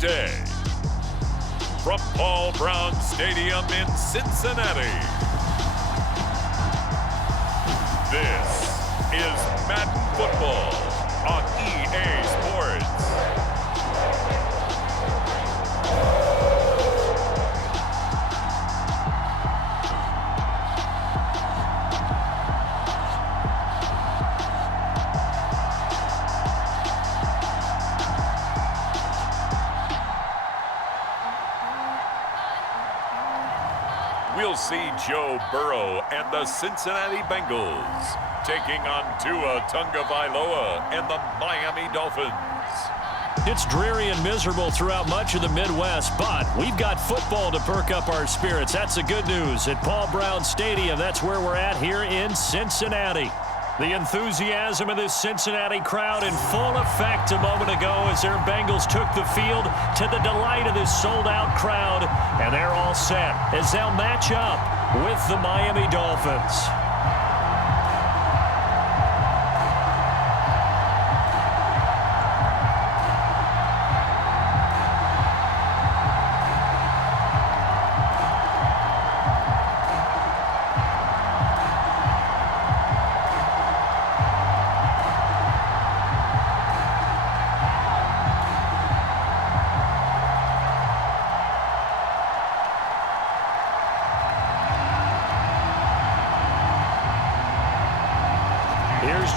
day. From Paul Brown Stadium in Cincinnati, this is Madden Football on EA Sports. We'll see Joe Burrow and the Cincinnati Bengals taking on Tua Tagovailoa and the Miami Dolphins. It's dreary and miserable throughout much of the Midwest, but we've got football to perk up our spirits. That's the good news. At Paul Brown Stadium, that's where we're at here in Cincinnati. The enthusiasm of this Cincinnati crowd in full effect a moment ago as their Bengals took the field to the delight of this sold-out crowd. And they're all set as they'll match up with the Miami Dolphins.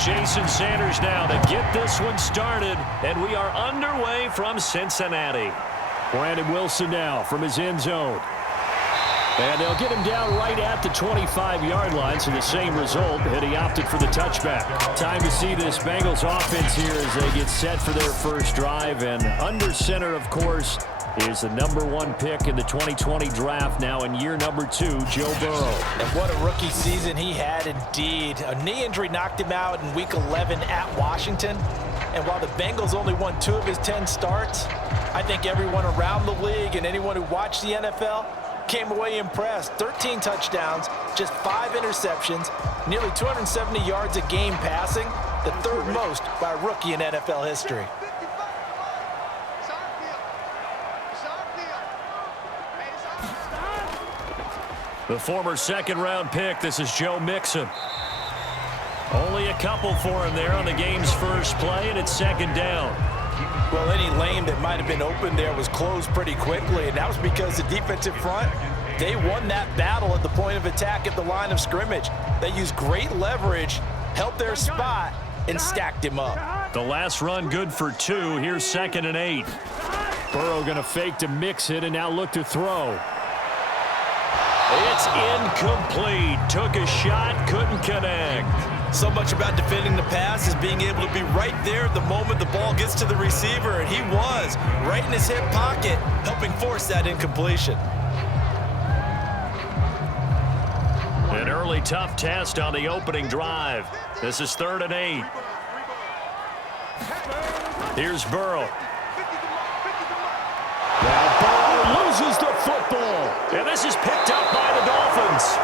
Jason Sanders now to get this one started, and we are underway from Cincinnati. Brandon Wilson now from his end zone. And they'll get him down right at the 25-yard line, so the same result, and he opted for the touchback. Time to see this Bengals offense here as they get set for their first drive, and under center, of course, is the #1 pick in the 2020 draft, now in year number 2, Joe Burrow. And what a rookie season he had indeed. A knee injury knocked him out in Week 11 at Washington. And while the Bengals only won 2 of his 10 starts, I think everyone around the league and anyone who watched the NFL came away impressed. 13 touchdowns, just 5 interceptions, nearly 270 yards a game passing, the 3rd most by a rookie in NFL history. The former second-round pick, this is Joe Mixon. Only a couple for him there on the game's first play, and it's 2nd down. Well, any lane that might have been open there was closed pretty quickly, and that was because the defensive front, they won that battle at the point of attack at the line of scrimmage. They used great leverage, held their spot, and stacked him up. The last run good for 2. Here's 2nd and 8. Burrow going to fake to mix it and now look to throw. It's incomplete. Took a shot, couldn't connect. So much about defending the pass is being able to be right there at the moment the ball gets to the receiver, and he was right in his hip pocket, helping force that incompletion. An early tough test on the opening drive. This is 3rd and 8. Here's Burrow. Now Burrow loses the football. And this is picked up by the Dolphins.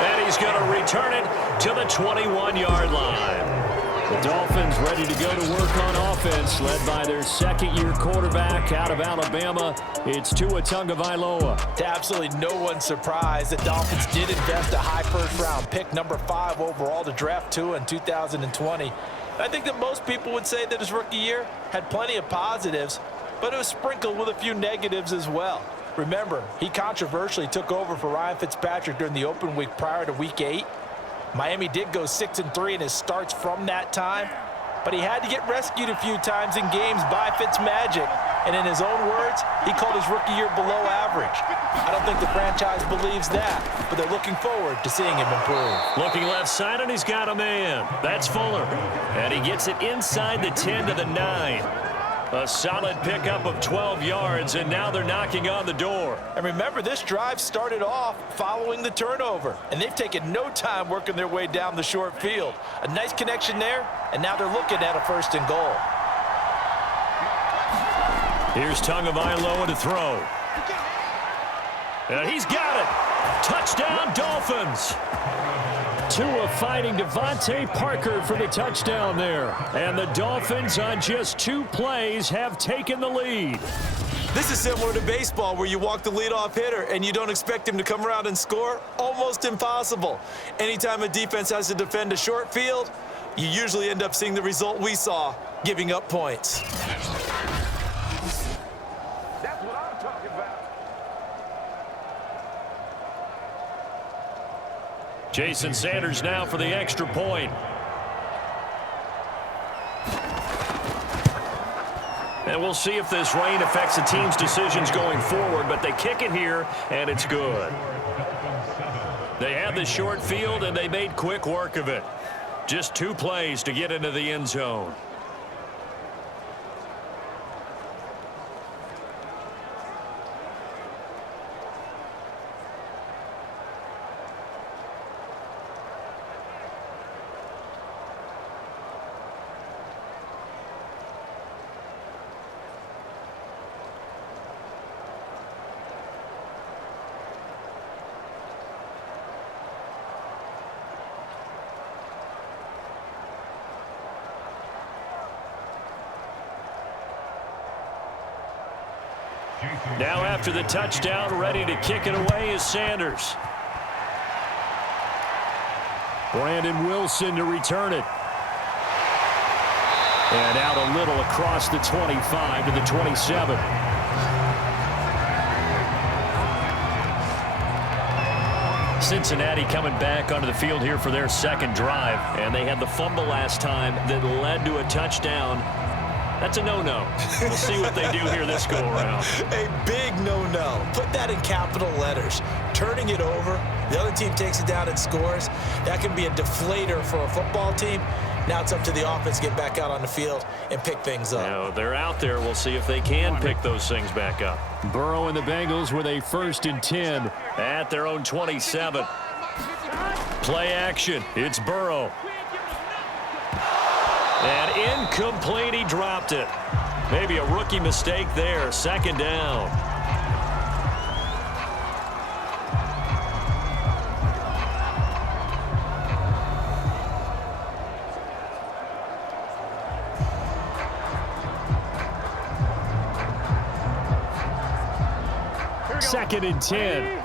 And he's going to return it to the 21-yard line. The Dolphins ready to go to work on offense, led by their 2nd-year quarterback out of Alabama. It's Tua Tagovailoa. To absolutely no one's surprise, the Dolphins did invest a high first-round pick, #5 overall, to draft Tua in 2020. I think that most people would say that his rookie year had plenty of positives, but it was sprinkled with a few negatives as well. Remember, he controversially took over for Ryan Fitzpatrick during the open week prior to Week 8. Miami did go 6-3 in his starts from that time, but he had to get rescued a few times in games by Fitzmagic. And in his own words, he called his rookie year below average. I don't think the franchise believes that, but they're looking forward to seeing him improve. Looking left side, and he's got a man. That's Fuller. And he gets it inside the 10 to the 9. A solid pickup of 12 yards, and now they're knocking on the door. And remember, this drive started off following the turnover, and they've taken no time working their way down the short field. A nice connection there, and now they're looking at a 1st and goal. Here's Tagovailoa to throw. And he's got it. Touchdown, Dolphins. Tua finding Devontae Parker for the touchdown there. And the Dolphins on just 2 plays have taken the lead. This is similar to baseball where you walk the leadoff hitter and you don't expect him to come around and score. Almost impossible. Anytime a defense has to defend a short field, you usually end up seeing the result we saw, giving up points. That's what I'm talking about. Jason Sanders now for the extra point. And we'll see if this rain affects the team's decisions going forward, but they kick it here, and it's good. They had the short field, and they made quick work of it. Just 2 plays to get into the end zone. Now after the touchdown, ready to kick it away is Sanders. Brandon Wilson to return it. And out a little across the 25 to the 27. Cincinnati coming back onto the field here for their second drive. And they had the fumble last time that led to a touchdown. That's a no-no. We'll see what they do here this go-around. A big no-no. Put that in capital letters. Turning it over, the other team takes it down and scores. That can be a deflator for a football team. Now it's up to the offense to get back out on the field and pick things up. Now they're out there. We'll see if they can pick those things back up. Burrow and the Bengals with a 1st and 10 at their own 27. Play action. It's Burrow. And incomplete, he dropped it. Maybe a rookie mistake there. 2nd down. Second and 10.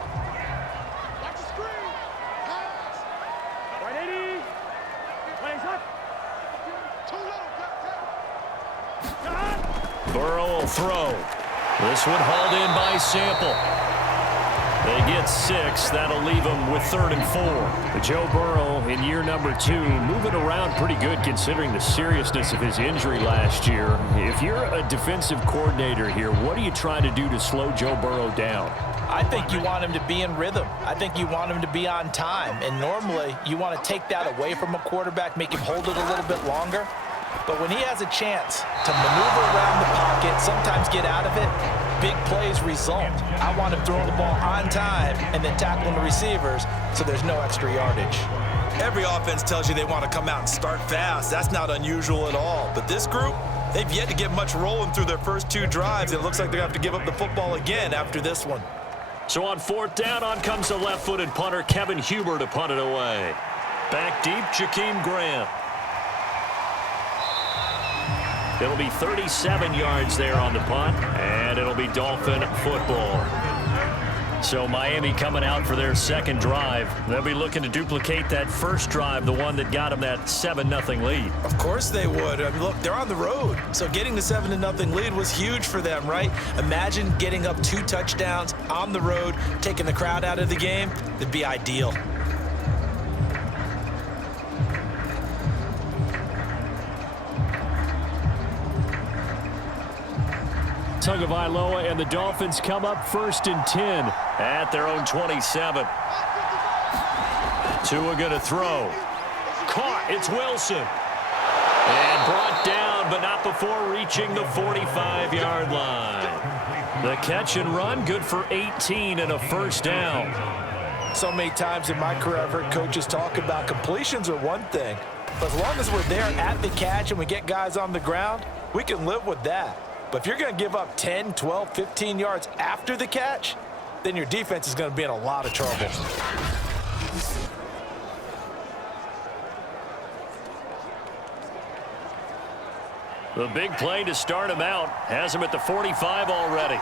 Burrow will throw. This one hauled in by Sample. They get 6. That'll leave them with 3rd and 4. Joe Burrow in year number 2, moving around pretty good considering the seriousness of his injury last year. If you're a defensive coordinator here, what are you trying to do to slow Joe Burrow down? I think you want him to be in rhythm. I think you want him to be on time. And normally, you want to take that away from a quarterback, make him hold it a little bit longer. But when he has a chance to maneuver around the pocket, sometimes get out of it, big plays result. I want him throwing the ball on time and then tackling the receivers so there's no extra yardage. Every offense tells you they want to come out and start fast. That's not unusual at all. But this group, they've yet to get much rolling through their first 2 drives. It looks like they're going to have to give up the football again after this one. So on 4th down, on comes the left-footed punter, Kevin Huber, to punt it away. Back deep, Jakeem Grant. It'll be 37 yards there on the punt, and it'll be Dolphin football. So Miami coming out for their 2nd drive. They'll be looking to duplicate that first drive, the one that got them that 7-0 lead. Of course they would. I mean, look, they're on the road. So getting the 7-0 lead was huge for them, right? Imagine getting up 2 touchdowns on the road, taking the crowd out of the game. It'd be ideal. Tagovailoa and the Dolphins come up 1st and 10 at their own 27. Tua going to throw. Caught. It's Wilson. And brought down, but not before reaching the 45-yard line. The catch and run, good for 18 and a 1st down. So many times in my career, I've heard coaches talk about completions are one thing. But as long as we're there at the catch and we get guys on the ground, we can live with that. But if you're going to give up 10, 12, 15 yards after the catch, then your defense is going to be in a lot of trouble. The big play to start him out has him at the 45 already.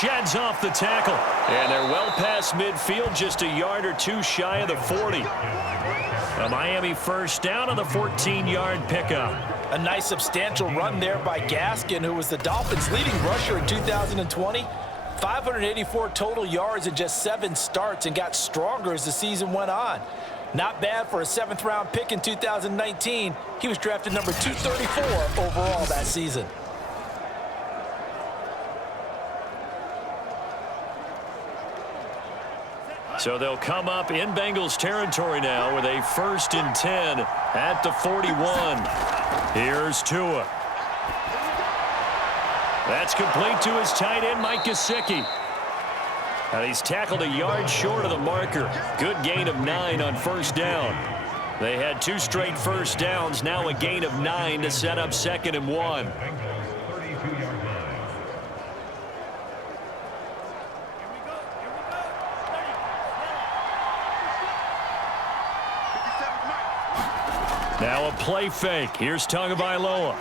Sheds off the tackle. And they're well past midfield, just a yard or two shy of the 40. A Miami first down on the 14-yard pickup. A nice substantial run there by Gaskin, who was the Dolphins' leading rusher in 2020. 584 total yards in just 7 starts and got stronger as the season went on. Not bad for a 7th-round pick in 2019. He was drafted number 234 overall that season. So they'll come up in Bengals territory now with a 1st and 10 at the 41. Here's Tua. That's complete to his tight end, Mike Gesicki. And he's tackled a yard short of the marker. Good gain of 9 on 1st down. They had 2 straight 1st downs, now a gain of 9 to set up 2nd and 1. Now a play fake. Here's Tagovailoa.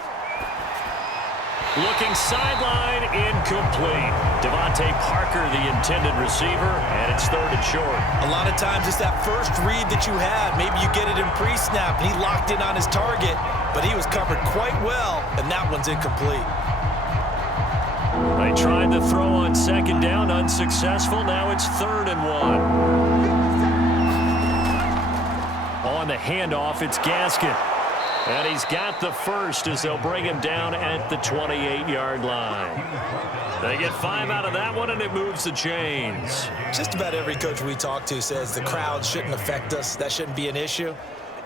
Looking sideline, incomplete. Devontae Parker, the intended receiver, and it's 3rd and short. A lot of times it's that first read that you had. Maybe you get it in pre-snap, and he locked in on his target, but he was covered quite well, and that one's incomplete. They tried the throw on 2nd down, unsuccessful. Now it's 3rd and 1. On the handoff, it's Gaskin. And he's got the first as they'll bring him down at the 28-yard line. They get 5 out of that one, and it moves the chains. Just about every coach we talk to says the crowd shouldn't affect us. That shouldn't be an issue.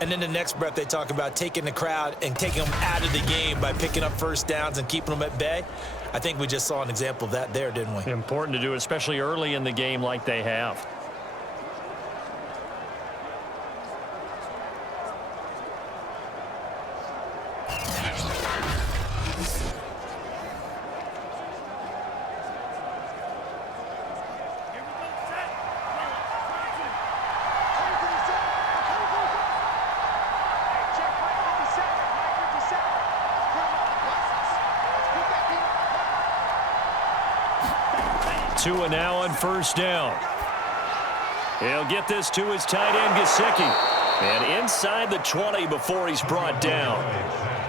And then the next breath, they talk about taking the crowd and taking them out of the game by picking up 1st downs and keeping them at bay. I think we just saw an example of that there, didn't we? Important to do, especially early in the game like they have. Tua now on 1st down. He'll get this to his tight end, Gesicki. And inside the 20 before he's brought down.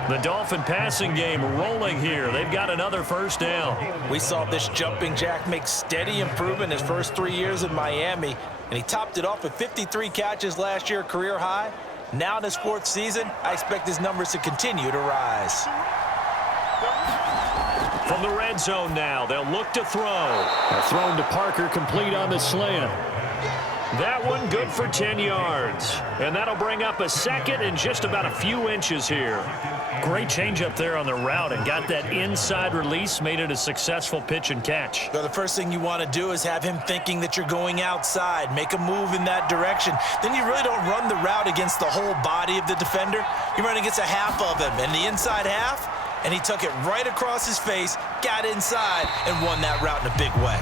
The Dolphin passing game rolling here. They've got another 1st down. We saw this jumping jack make steady improvement his first 3 years in Miami, and he topped it off with 53 catches last year, career high. Now in his 4th season, I expect his numbers to continue to rise. From the red zone now, they'll look to throw. A thrown to Parker, complete on the slant. That one good for 10 yards. And that'll bring up a 2nd and just about a few inches here. Great change up there on the route and got that inside release, made it a successful pitch and catch. So the first thing you want to do is have him thinking that you're going outside, make a move in that direction. Then you really don't run the route against the whole body of the defender. You run against a half of him, and the inside half, and he took it right across his face, got inside, and won that route in a big way.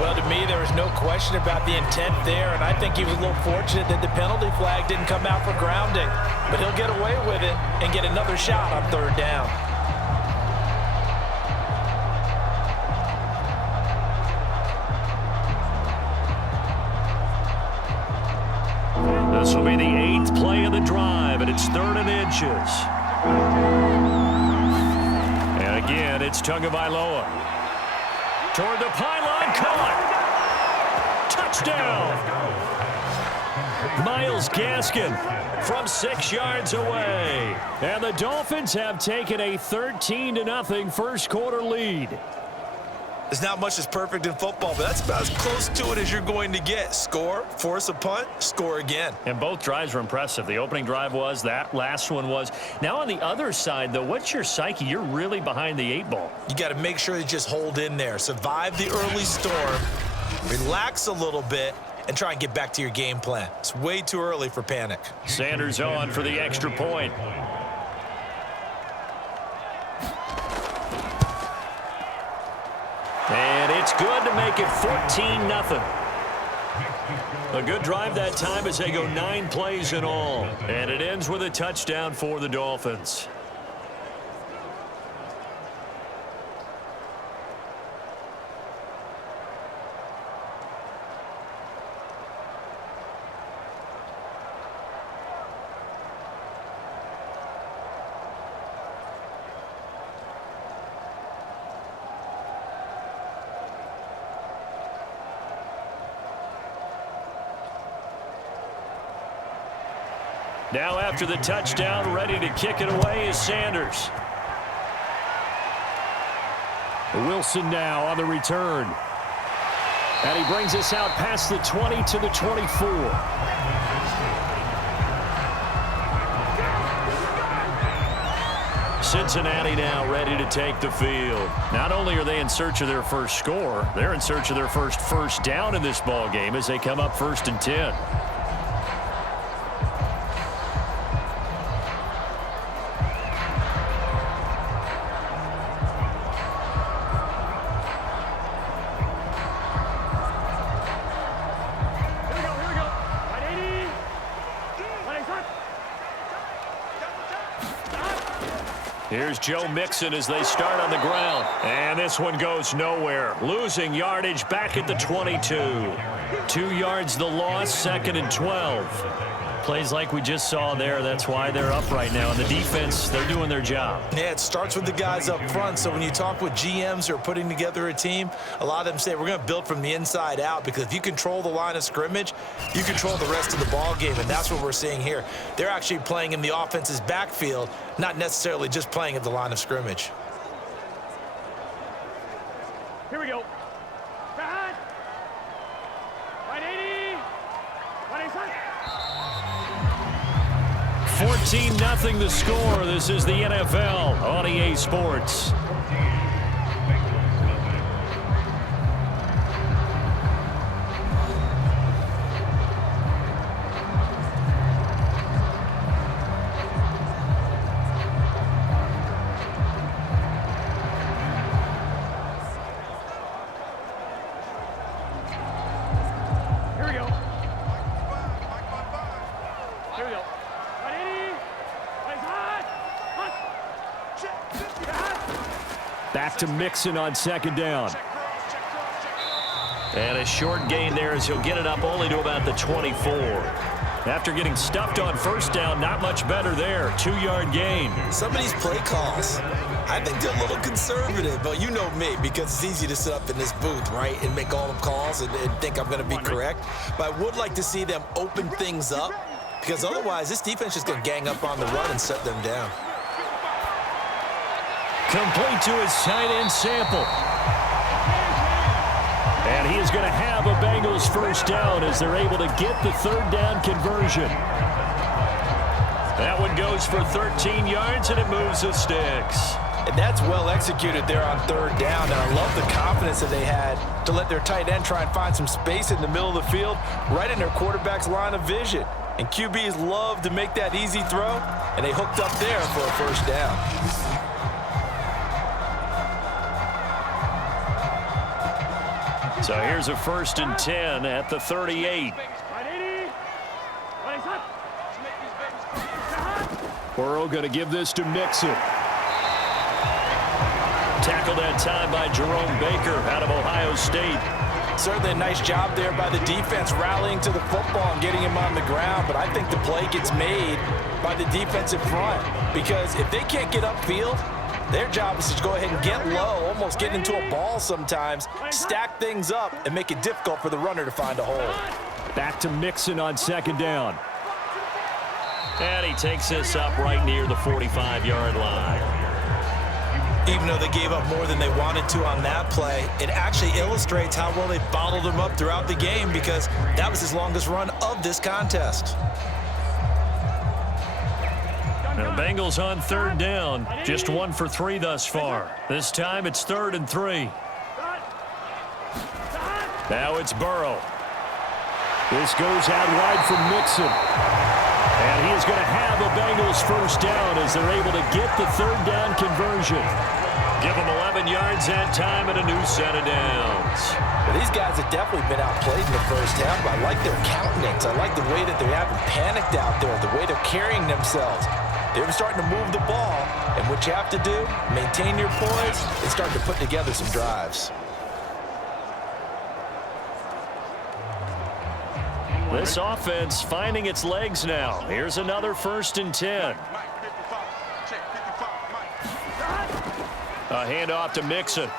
Well, to me, there was no question about the intent there, and I think he was a little fortunate that the penalty flag didn't come out for grounding. But he'll get away with it and get another shot on 3rd down. This will be the 8th play of the drive, and it's 3rd and inches. And again, it's Tagovailoa. Toward the pylon, caught. Touchdown. Myles Gaskin from 6 yards away. And the Dolphins have taken a 13-0 first quarter lead. There's not much that's perfect in football, but that's about as close to it as you're going to get. Score, force a punt, score again. And both drives were impressive. The opening drive was, that last one was. Now on the other side, though, what's your psyche? You're really behind the 8 ball. You got to make sure you just hold in there. Survive the early storm, relax a little bit, and try and get back to your game plan. It's way too early for panic. Sanders on for the extra point. And it's good to make it 14-0. A good drive that time as they go 9 plays in all. And it ends with a touchdown for the Dolphins. Now after the touchdown, ready to kick it away is Sanders. Wilson now on the return. And he brings us out past the 20 to the 24. Cincinnati now ready to take the field. Not only are they in search of their first score, they're in search of their first down in this ball game as they come up 1st and 10. Here's Joe Mixon as they start on the ground. And this one goes nowhere. Losing yardage back at the 22. 2 yards the loss, 2nd and 12. Plays like we just saw there. That's why they're up right now. And the defense, they're doing their job. Yeah, it starts with the guys up front. So when you talk with GMs who are putting together a team, a lot of them say we're going to build from the inside out, because if you control the line of scrimmage, you control the rest of the ball game, and that's what we're seeing here. They're actually playing in the offense's backfield, not necessarily just playing at the line of scrimmage. Here we go. 14-0 the score. This is the NFL on EA Sports. Back to Mixon on 2nd down. And a short gain there as he'll get it up only to about the 24. After getting stuffed on 1st down, not much better there. 2-yard gain. Some of these play calls, I think they're a little conservative, but you know me, because it's easy to sit up in this booth, right, and make all the calls and think I'm going to be correct. But I would like to see them open things up, because otherwise this defense is going to gang up on the run and shut them down. Complete to his tight end Sample. And he is going to have a Bengals 1st down as they're able to get the 3rd down conversion. That one goes for 13 yards, and it moves the sticks. And that's well executed there on 3rd down. And I love the confidence that they had to let their tight end try and find some space in the middle of the field, right in their quarterback's line of vision. And QBs love to make that easy throw, and they hooked up there for a 1st down. So here's a 1st and 10 at the 38. Burrow going to give this to Mixon. Tackled that time by Jerome Baker out of Ohio State. Certainly a nice job there by the defense rallying to the football and getting him on the ground, but I think the play gets made by the defensive front, because if they can't get upfield, their job is to go ahead and get low, almost get into a ball sometimes, stack things up, and make it difficult for the runner to find a hole. Back to Mixon on 2nd down. And he takes this up right near the 45-yard line. Even though they gave up more than they wanted to on that play, it actually illustrates how well they bottled them up throughout the game, because that was his longest run of this contest. Now the Bengals on 3rd down, just 1 for 3 thus far. This time it's 3rd and 3. Now it's Burrow. This goes out wide from Mixon. And he is going to have a Bengals 1st down as they're able to get the 3rd down conversion. Give them 11 yards that time and a new set of downs. Well, these guys have definitely been outplayed in the first half, but I like their countenance. I like the way that they haven't panicked out there, the way they're carrying themselves. They're starting to move the ball, and what you have to do, maintain your poise and start to put together some drives. This offense finding its legs now. Here's another 1st and 10. A handoff to Mixon.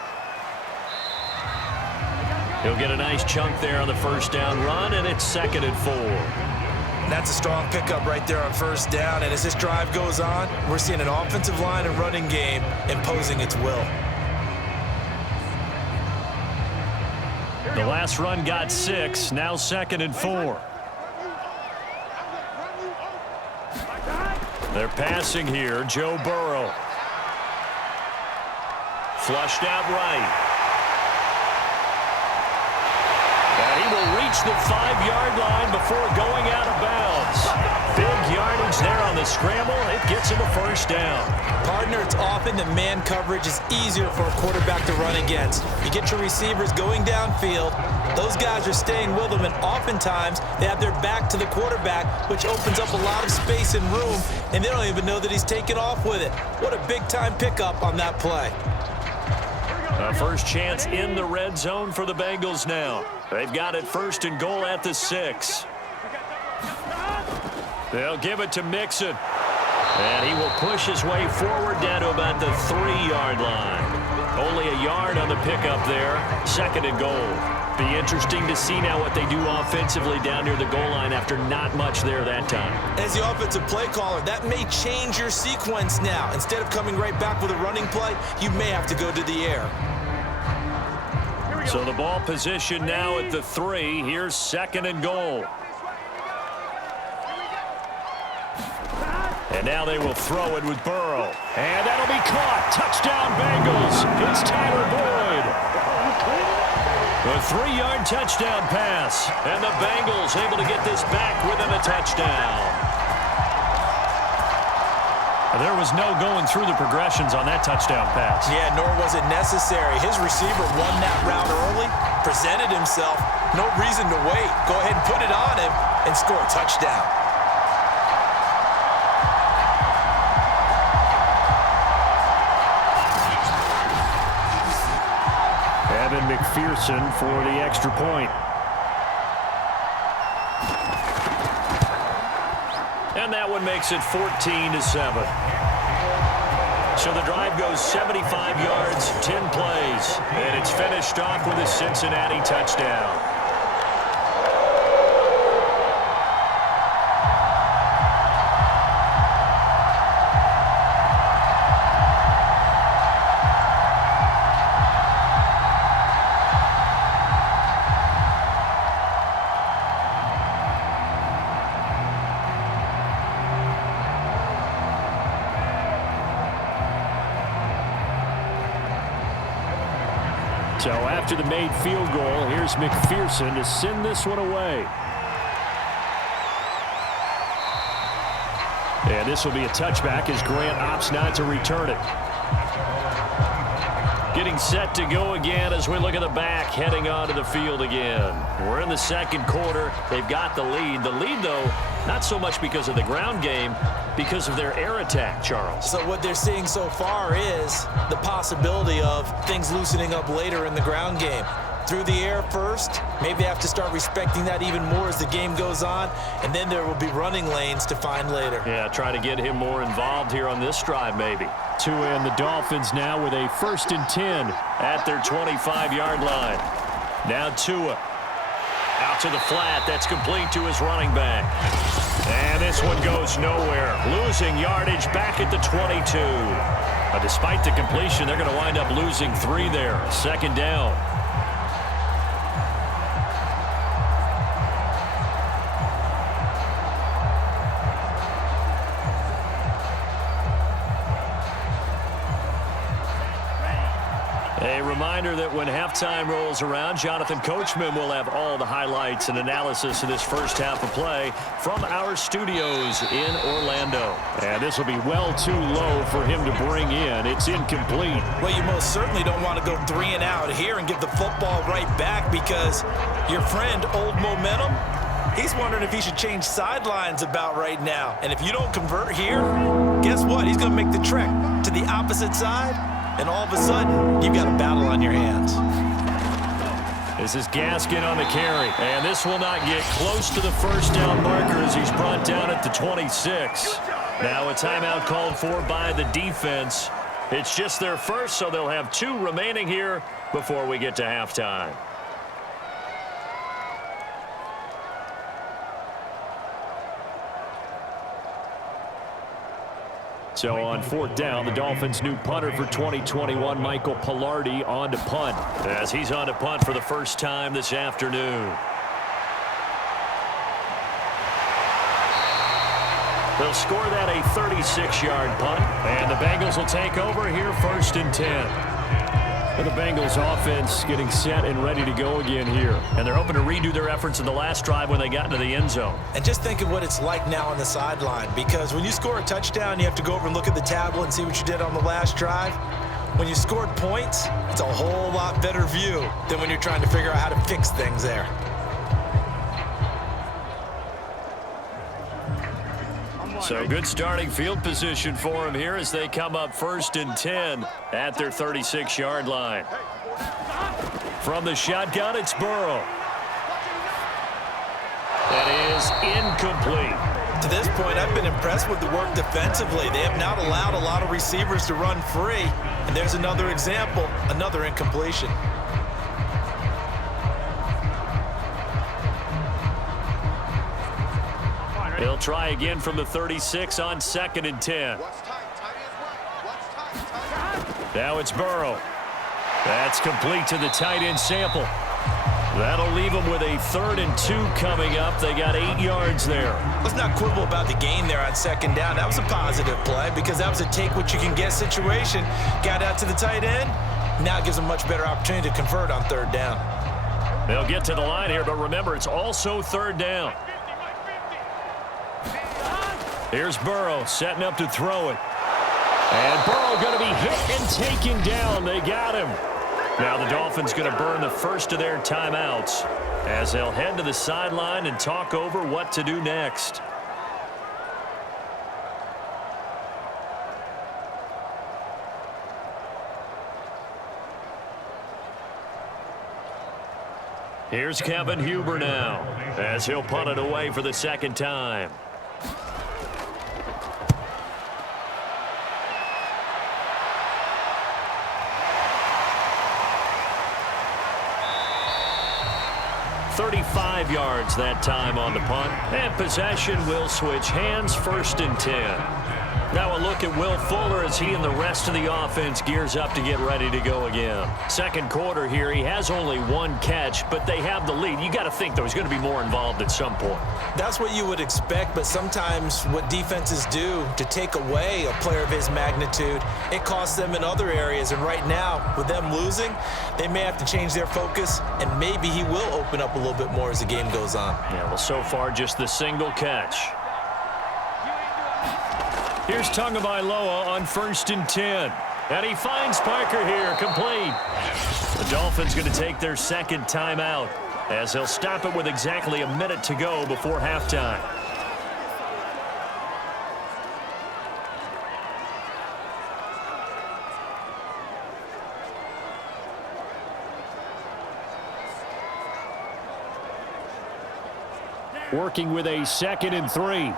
He'll get a nice chunk there on the 1st down run, and it's 2nd and 4. That's a strong pickup right there on 1st down, and as this drive goes on, we're seeing an offensive line and running game imposing its will. The last run got 6, now 2nd and 4. They're passing here, Joe Burrow. Flushed out right. And he will reach the 5-yard line before going out of bounds. Big yardage there on the scramble. It gets him a 1st down. Partner, it's often that man coverage is easier for a quarterback to run against. You get your receivers going downfield. Those guys are staying with them, and oftentimes they have their back to the quarterback, which opens up a lot of space and room, and they don't even know that he's taken off with it. What a big-time pickup on that play. A first chance in the red zone for the Bengals now. They've got it 1st and goal at the 6. They'll give it to Mixon. And he will push his way forward down to about the 3-yard line. Only a yard on the pickup there. 2nd and goal. Be interesting to see now what they do offensively down near the goal line after not much there that time. As the offensive play caller, that may change your sequence now. Instead of coming right back with a running play, you may have to go to the air. So the ball position now at the 3. Here's 2nd and goal. And now they will throw it with Burrow. And that'll be caught. Touchdown Bengals. It's Tyler Boyd. A 3-yard touchdown pass. And the Bengals able to get this back within a touchdown. There was no going through the progressions on that touchdown pass. Yeah, nor was it necessary. His receiver won that route early, presented himself. No reason to wait. Go ahead and put it on him and score a touchdown. Evan McPherson for the extra point. And that one makes it 14-7. So the drive goes 75 yards, 10 plays, and it's finished off with a Cincinnati touchdown. So after the made field goal, here's McPherson to send this one away. And this will be a touchback as Grant opts not to return it. Getting set to go again as we look at the back heading onto the field again. We're in the 2nd quarter. They've got the lead. The lead, though, not so much because of the ground game, because of their air attack, Charles. So what they're seeing so far is the possibility of things loosening up later in the ground game. Through the air first, maybe they have to start respecting that even more as the game goes on, and then there will be running lanes to find later. Yeah, try to get him more involved here on this drive maybe. Tua and the Dolphins now with a 1st and 10 at their 25-yard line. Now Tua out to the flat. That's complete to his running back. And this one goes nowhere. Losing yardage back at the 22. Despite the completion, they're going to wind up losing 3 there. 2nd down. A A reminder that when halftime rolls around, Jonathan Coachman will have all the highlights and analysis of this first half of play from our studios in Orlando. And this will be well too low for him to bring in. It's incomplete. Well, you most certainly don't want to go 3 and out here and give the football right back, because your friend, Old Momentum, he's wondering if he should change sidelines about right now. And if you don't convert here, guess what? He's going to make the trek to the opposite side, and all of a sudden, you've got a battle on your hands. This is Gaskin on the carry, and this will not get close to the first down marker as he's brought down at the 26. Now a timeout called for by the defense. It's just their first, so they'll have 2 remaining here before we get to halftime. So on 4th down, the Dolphins' new punter for 2021, Michael Palardy, on to punt, as he's on to punt for the first time this afternoon. They'll score that a 36-yard punt, and the Bengals will take over here 1st and 10. And the Bengals offense getting set and ready to go again here. And they're hoping to redo their efforts in the last drive when they got into the end zone. And just think of what it's like now on the sideline, because when you score a touchdown, you have to go over and look at the tablet and see what you did on the last drive. When you scored points, it's a whole lot better view than when you're trying to figure out how to fix things there. So good starting field position for them here as they come up 1st and 10 at their 36-yard line. From the shotgun, it's Burrow. That is incomplete. To this point, I've been impressed with the work defensively. They have not allowed a lot of receivers to run free. And there's another example, another incompletion. He'll try again from the 36 on 2nd and 10. Now it's Burrow. That's complete to the tight end Sample. That'll leave them with a 3rd and 2 coming up. They got 8 yards there. Let's not quibble about the gain there on 2nd down. That was a positive play because that was a take-what-you-can-get situation. Got out to the tight end. Now it gives them a much better opportunity to convert on 3rd down. They'll get to the line here, but remember, it's also 3rd down. Here's Burrow setting up to throw it. And Burrow going to be hit and taken down. They got him. Now the Dolphins going to burn the first of their timeouts as they'll head to the sideline and talk over what to do next. Here's Kevin Huber now as he'll punt it away for the 2nd time. .35 yards that time on the punt. And possession will switch hands, 1st and 10. Now a look at Will Fuller as he and the rest of the offense gears up to get ready to go again. 2nd quarter here, he has only 1 catch, but they have the lead. You got to think, though, he's going to be more involved at some point. That's what you would expect, but sometimes what defenses do to take away a player of his magnitude, it costs them in other areas. And right now, with them losing, they may have to change their focus, and maybe he will open up a little bit more as the game goes on. Yeah, well, so far, just the single catch. Here's Tagovailoa on 1st and 10. And he finds Parker here, complete. The Dolphins going to take their 2nd timeout as they'll stop it with exactly a minute to go before halftime. Working with a 2nd and 3.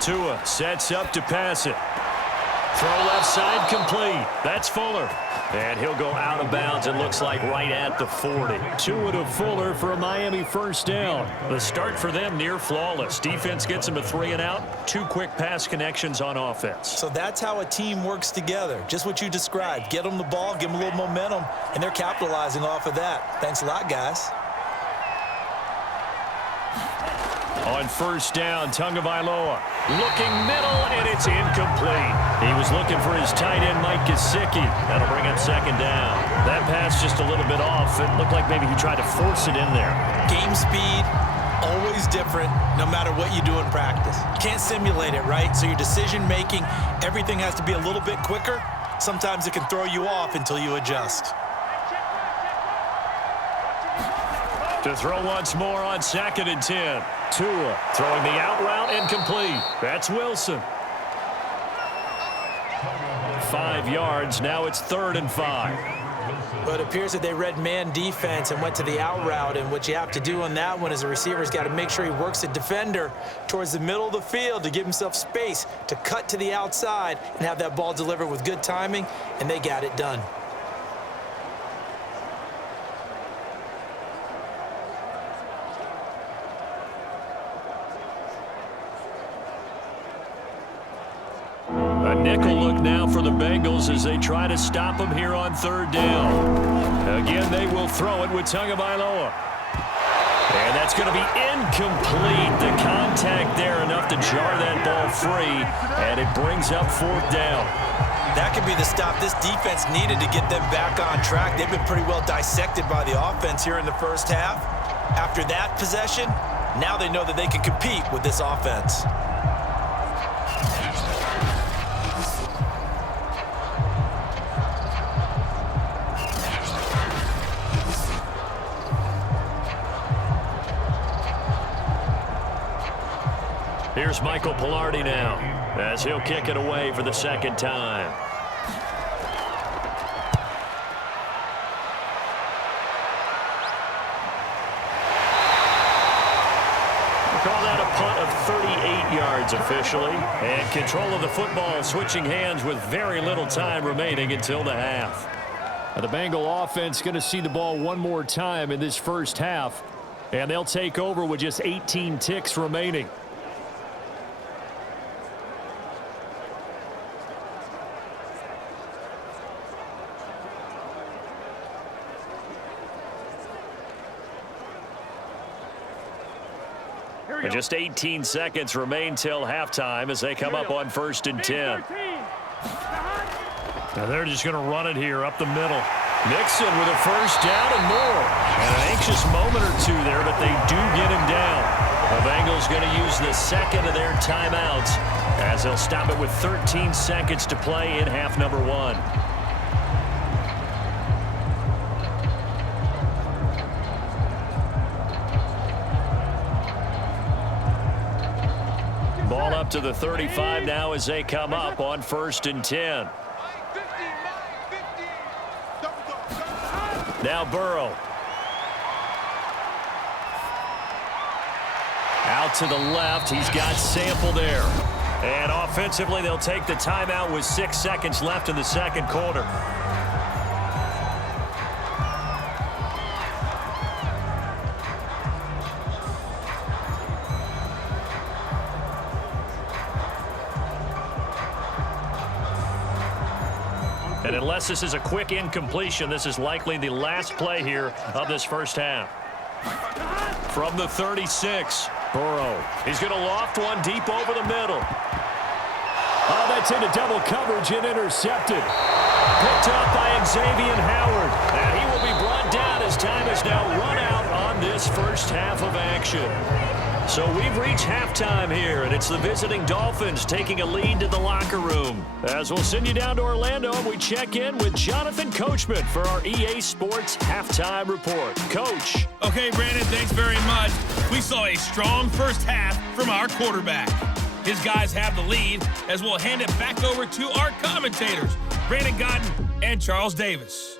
Tua sets up to pass it. Throw left side complete. That's Fuller. And he'll go out of bounds, it looks like, right at the 40. Tua to Fuller for a Miami 1st down. The start for them near flawless. Defense gets them a 3 and out. 2 quick pass connections on offense. So that's how a team works together. Just what you described. Get them the ball, give them a little momentum, and they're capitalizing off of that. Thanks a lot, guys. On 1st down, Tagovailoa. Looking middle, and it's incomplete. He was looking for his tight end, Mike Gesicki. That'll bring up second down. That pass just a little bit off. It looked like maybe he tried to force it in there. Game speed, always different, no matter what you do in practice. You can't simulate it, right? So your decision-making, everything has to be a little bit quicker. Sometimes it can throw you off until you adjust. To throw once more on 2nd and 10. Tua throwing the out route incomplete. That's Wilson. 5 yards. Now it's 3rd and 5. But it appears that they read man defense and went to the out route. And what you have to do on that one is the receiver's got to make sure he works the defender towards the middle of the field to give himself space to cut to the outside and have that ball delivered with good timing. And they got it done. A nickel look now for the Bengals as they try to stop him here on 3rd down. Again, they will throw it with Tagovailoa. And that's going to be incomplete. The contact there enough to jar that ball free, and it brings up 4th down. That could be the stop this defense needed to get them back on track. They've been pretty well dissected by the offense here in the first half. After that possession, now they know that they can compete with this offense. Here's Michael Pilardi now as he'll kick it away for the 2nd time. We'll call that a punt of 38 yards officially. And control of the football switching hands with very little time remaining until the half. Now the Bengal offense going to see the ball one more time in this first half. And they'll take over with just 18 ticks remaining. And just 18 seconds remain till halftime as they come up on 1st and 10. Now they're just going to run it here up the middle. Mixon with a 1st down and more. And an anxious moment or two there, but they do get him down. The Bengals going to use the 2nd of their timeouts as they'll stop it with 13 seconds to play in half number 1. Ball up to the 35 now as they come up on 1st and 10. Now Burrow. Out to the left. He's got Sample there. And offensively, they'll take the timeout with 6 seconds left in the 2nd quarter. And unless this is a quick incompletion, this is likely the last play here of this first half. From the 36, Burrow. He's going to loft one deep over the middle. Oh, that's into double coverage and intercepted. Picked up by Xavier Howard. And he will be brought down as time has now run out on this first half of action. So we've reached halftime here, and it's the visiting Dolphins taking a lead to the locker room. As we'll send you down to Orlando, and we check in with Jonathan Coachman for our EA Sports Halftime Report. Coach. Okay, Brandon, thanks very much. We saw a strong first half from our quarterback. His guys have the lead as we'll hand it back over to our commentators, Brandon Godden and Charles Davis.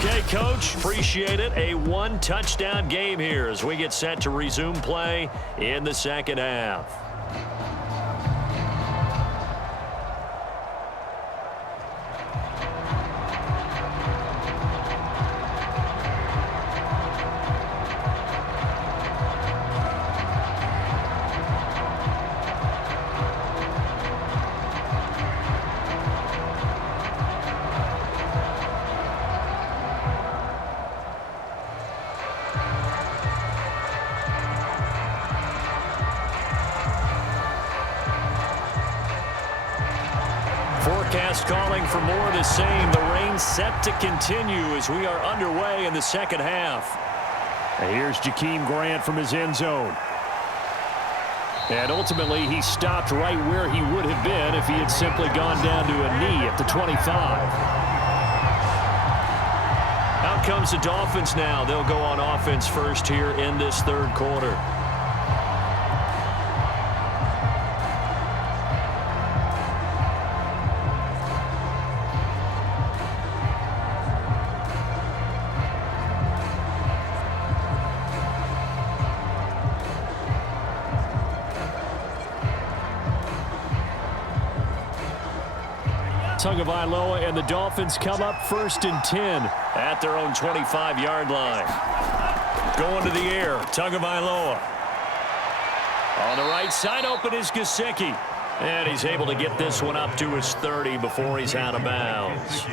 Okay, Coach, appreciate it. A one-touchdown game here as we get set to resume play in the second half. Forecast calling for more of the same. The rain set to continue as we are underway in the second half. And here's Jakeem Grant from his end zone. And ultimately, he stopped right where he would have been if he had simply gone down to a knee at the 25. Out comes the Dolphins now. They'll go on offense first here in this third quarter. Tagovailoa and the Dolphins come up 1st and 10 at their own 25-yard line. Going to the air, Tagovailoa. On the right side, open is Gesicki. And he's able to get this one up to his 30 before he's out of bounds.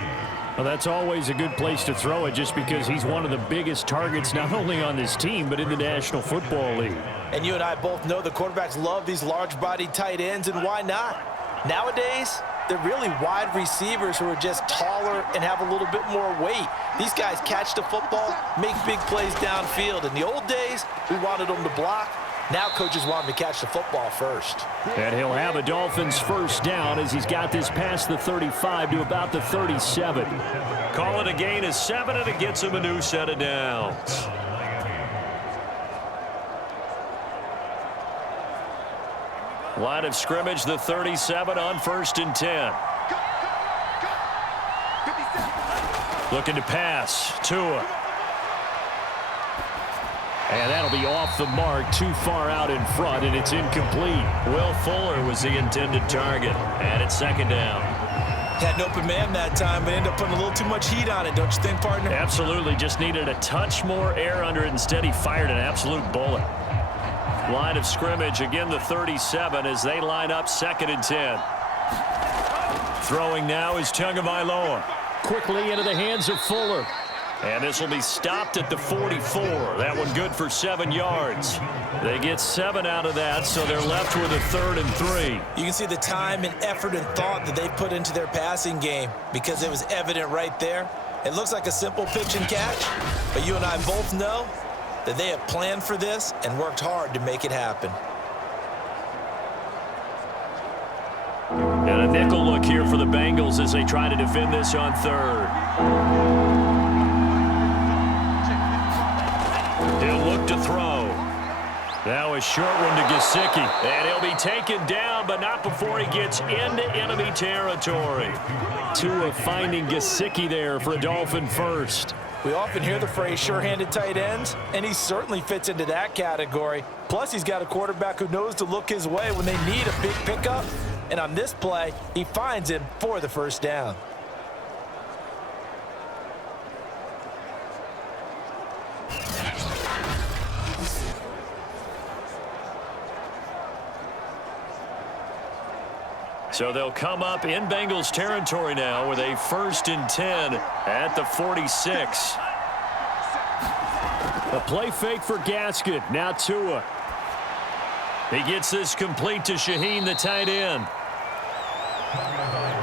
Well, that's always a good place to throw it just because he's one of the biggest targets not only on this team but in the National Football League. And you and I both know the quarterbacks love these large-bodied tight ends, and why not? Nowadays, they're really wide receivers who are just taller and have a little bit more weight. These guys catch the football, make big plays downfield. In the old days, we wanted them to block. Now coaches want them to catch the football first. And he'll have a Dolphins first down as he's got this past the 35 to about the 37. Call it a gain of 7, and it gets him a new set of downs. Line of scrimmage, the 37 on 1st and 10. Looking to pass. Tua. And that'll be off the mark, too far out in front, and it's incomplete. Will Fuller was the intended target, and it's 2nd down. Had an open man that time, but ended up putting a little too much heat on it, don't you think, partner? Absolutely. Just needed a touch more air under it. Instead, he fired an absolute bullet. Line of scrimmage, again the 37 as they line up 2nd and 10. Throwing now is Tagovailoa. Quickly into the hands of Fuller. And this will be stopped at the 44. That one good for 7 yards. They get 7 out of that, so they're left with a 3rd and 3. You can see the time and effort and thought that they put into their passing game because it was evident right there. It looks like a simple pitch and catch, but you and I both know that they have planned for this and worked hard to make it happen. And a nickel look here for the Bengals as they try to defend this on 3rd. He'll look to throw. Now a short one to Gesicki. And he'll be taken down, but not before he gets into enemy territory. Tua finding Gesicki there for a Dolphin first. We often hear the phrase sure-handed tight ends, and he certainly fits into that category. Plus, he's got a quarterback who knows to look his way when they need a big pickup. And on this play, he finds him for the first down. So they'll come up in Bengals territory now with a 1st and 10 at the 46. A play fake for Gaskin. Now Tua. He gets this complete to Shaheen, the tight end.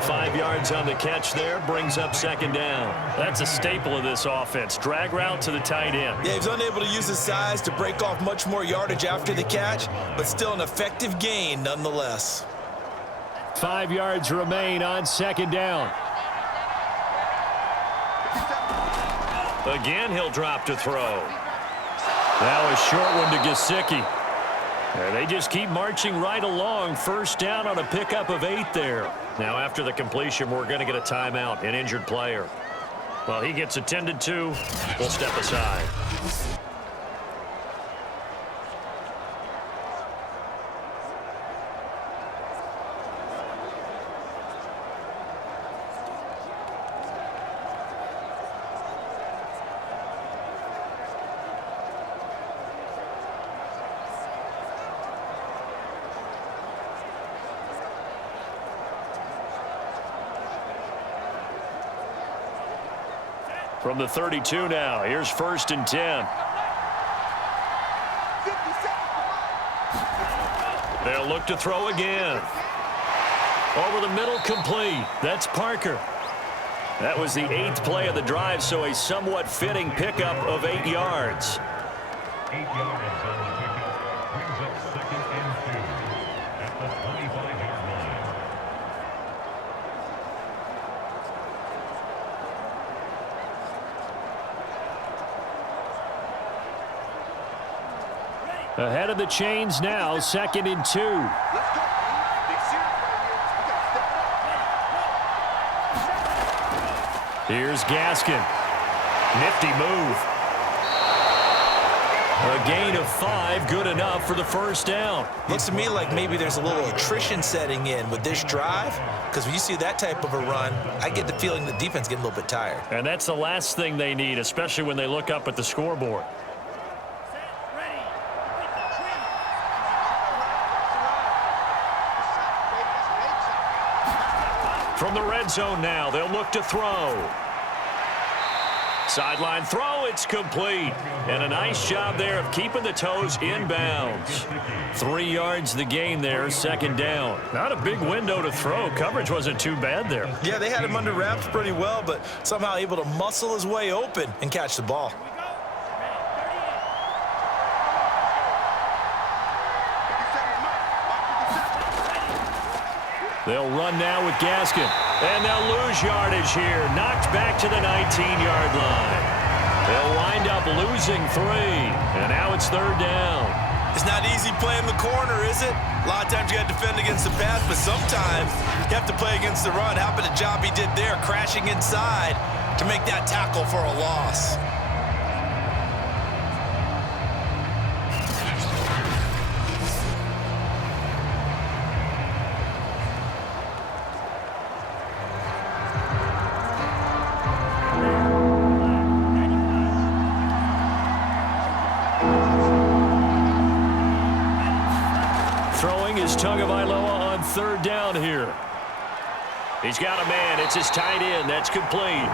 5 yards on the catch there, brings up 2nd down. That's a staple of this offense. Drag route to the tight end. Yeah, he's unable to use his size to break off much more yardage after the catch, but still an effective gain nonetheless. 5 yards remain on 2nd down. Again, he'll drop to throw. Now a short one to Gesicki. And they just keep marching right along. 1st down on a pickup of 8 there. Now after the completion, we're going to get a timeout, an injured player. Well, he gets attended to. We'll step aside. From the 32 now, here's 1st and 10. They'll look to throw again. Over the middle, complete. That's Parker. That was the 8th play of the drive, so a somewhat fitting pickup of 8 yards. 8 yards on the pickup brings up 2nd and 2 at the 25-yard line. Ahead of the chains now, 2nd and 2. Let's go. Big series right here. We got to step it up. Here's Gaskin. Nifty move. A gain of 5, good enough for the first down. Looks to me like maybe there's a little attrition setting in with this drive, because when you see that type of a run, I get the feeling the defense getting a little bit tired. And that's the last thing they need, especially when they look up at the scoreboard. From the red zone now, they'll look to throw. Sideline throw, it's complete. And a nice job there of keeping the toes inbounds. 3 yards the gain there, 2nd down. Not a big window to throw. Coverage wasn't too bad there. Yeah, they had him under wraps pretty well, but somehow able to muscle his way open and catch the ball. They'll run now with Gaskin. And they'll lose yardage here. Knocked back to the 19-yard line. They'll wind up losing 3. And now it's 3rd down. It's not easy playing the corner, is it? A lot of times you got to defend against the pass, but sometimes you have to play against the run. How about the job he did there, crashing inside to make that tackle for a loss? Tagovailoa on 3rd down here. He's got a man. It's his tight end. That's complete.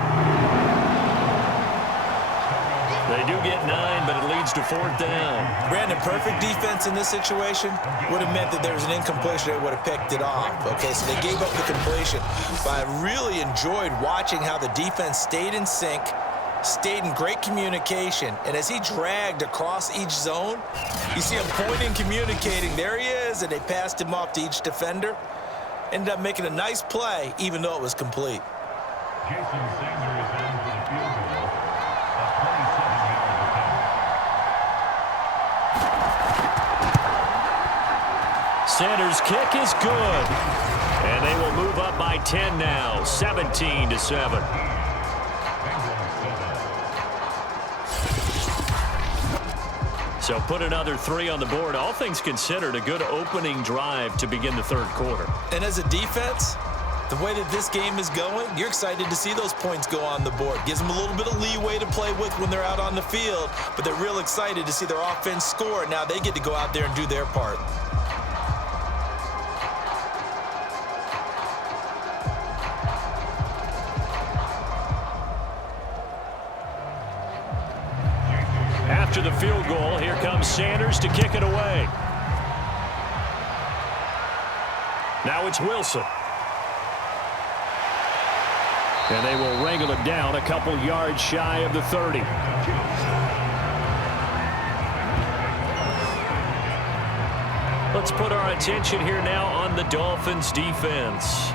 They do get 9, but it leads to 4th down. Brandon, perfect defense in this situation would have meant that there was an incompletion. They would have picked it off. Okay, so they gave up the completion. But I really enjoyed watching how the defense stayed in sync, stayed in great communication, and as he dragged across each zone, you see him pointing, communicating. There he is, and they passed him off to each defender. Ended up making a nice play, even though it was complete. Jason Sanders is in for the field goal. A 27-yard attempt. Sanders' kick is good. And they will move up by 10 now, 17-7. So put another 3 on the board. All things considered, a good opening drive to begin the 3rd quarter. And as a defense, the way that this game is going, you're excited to see those points go on the board. Gives them a little bit of leeway to play with when they're out on the field, but they're real excited to see their offense score. Now they get to go out there and do their part. After the field goal, here comes Sanders to kick it away. Now it's Wilson. And they will wrangle it down a couple yards shy of the 30. Let's put our attention here now on the Dolphins defense.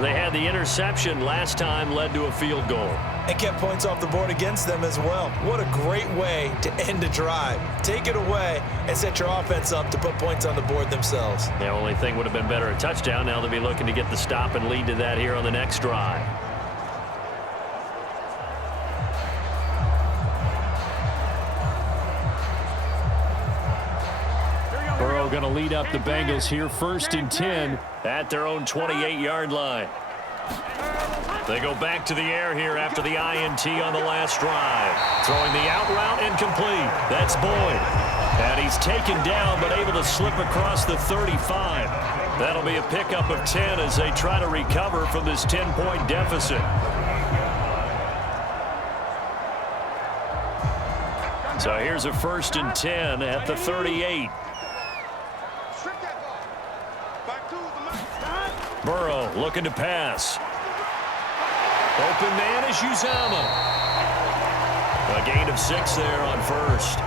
They had the interception last time, led to a field goal. And kept points off the board against them as well. What a great way to end a drive. Take it away and set your offense up to put points on the board themselves. The only thing would have been better, a touchdown. Now they'll be looking to get the stop and lead to that here on the next drive. Burrow going to lead up the Bengals here, 1st and 10 at their own 28-yard line. They go back to the air here after the INT on the last drive. Throwing the out route incomplete. That's Boyd. And he's taken down but able to slip across the 35. That'll be a pickup of 10 as they try to recover from this 10-point deficit. So here's a 1st and 10 at the 38. Burrow looking to pass. Open man is Uzomah. A gain of 6 there on first.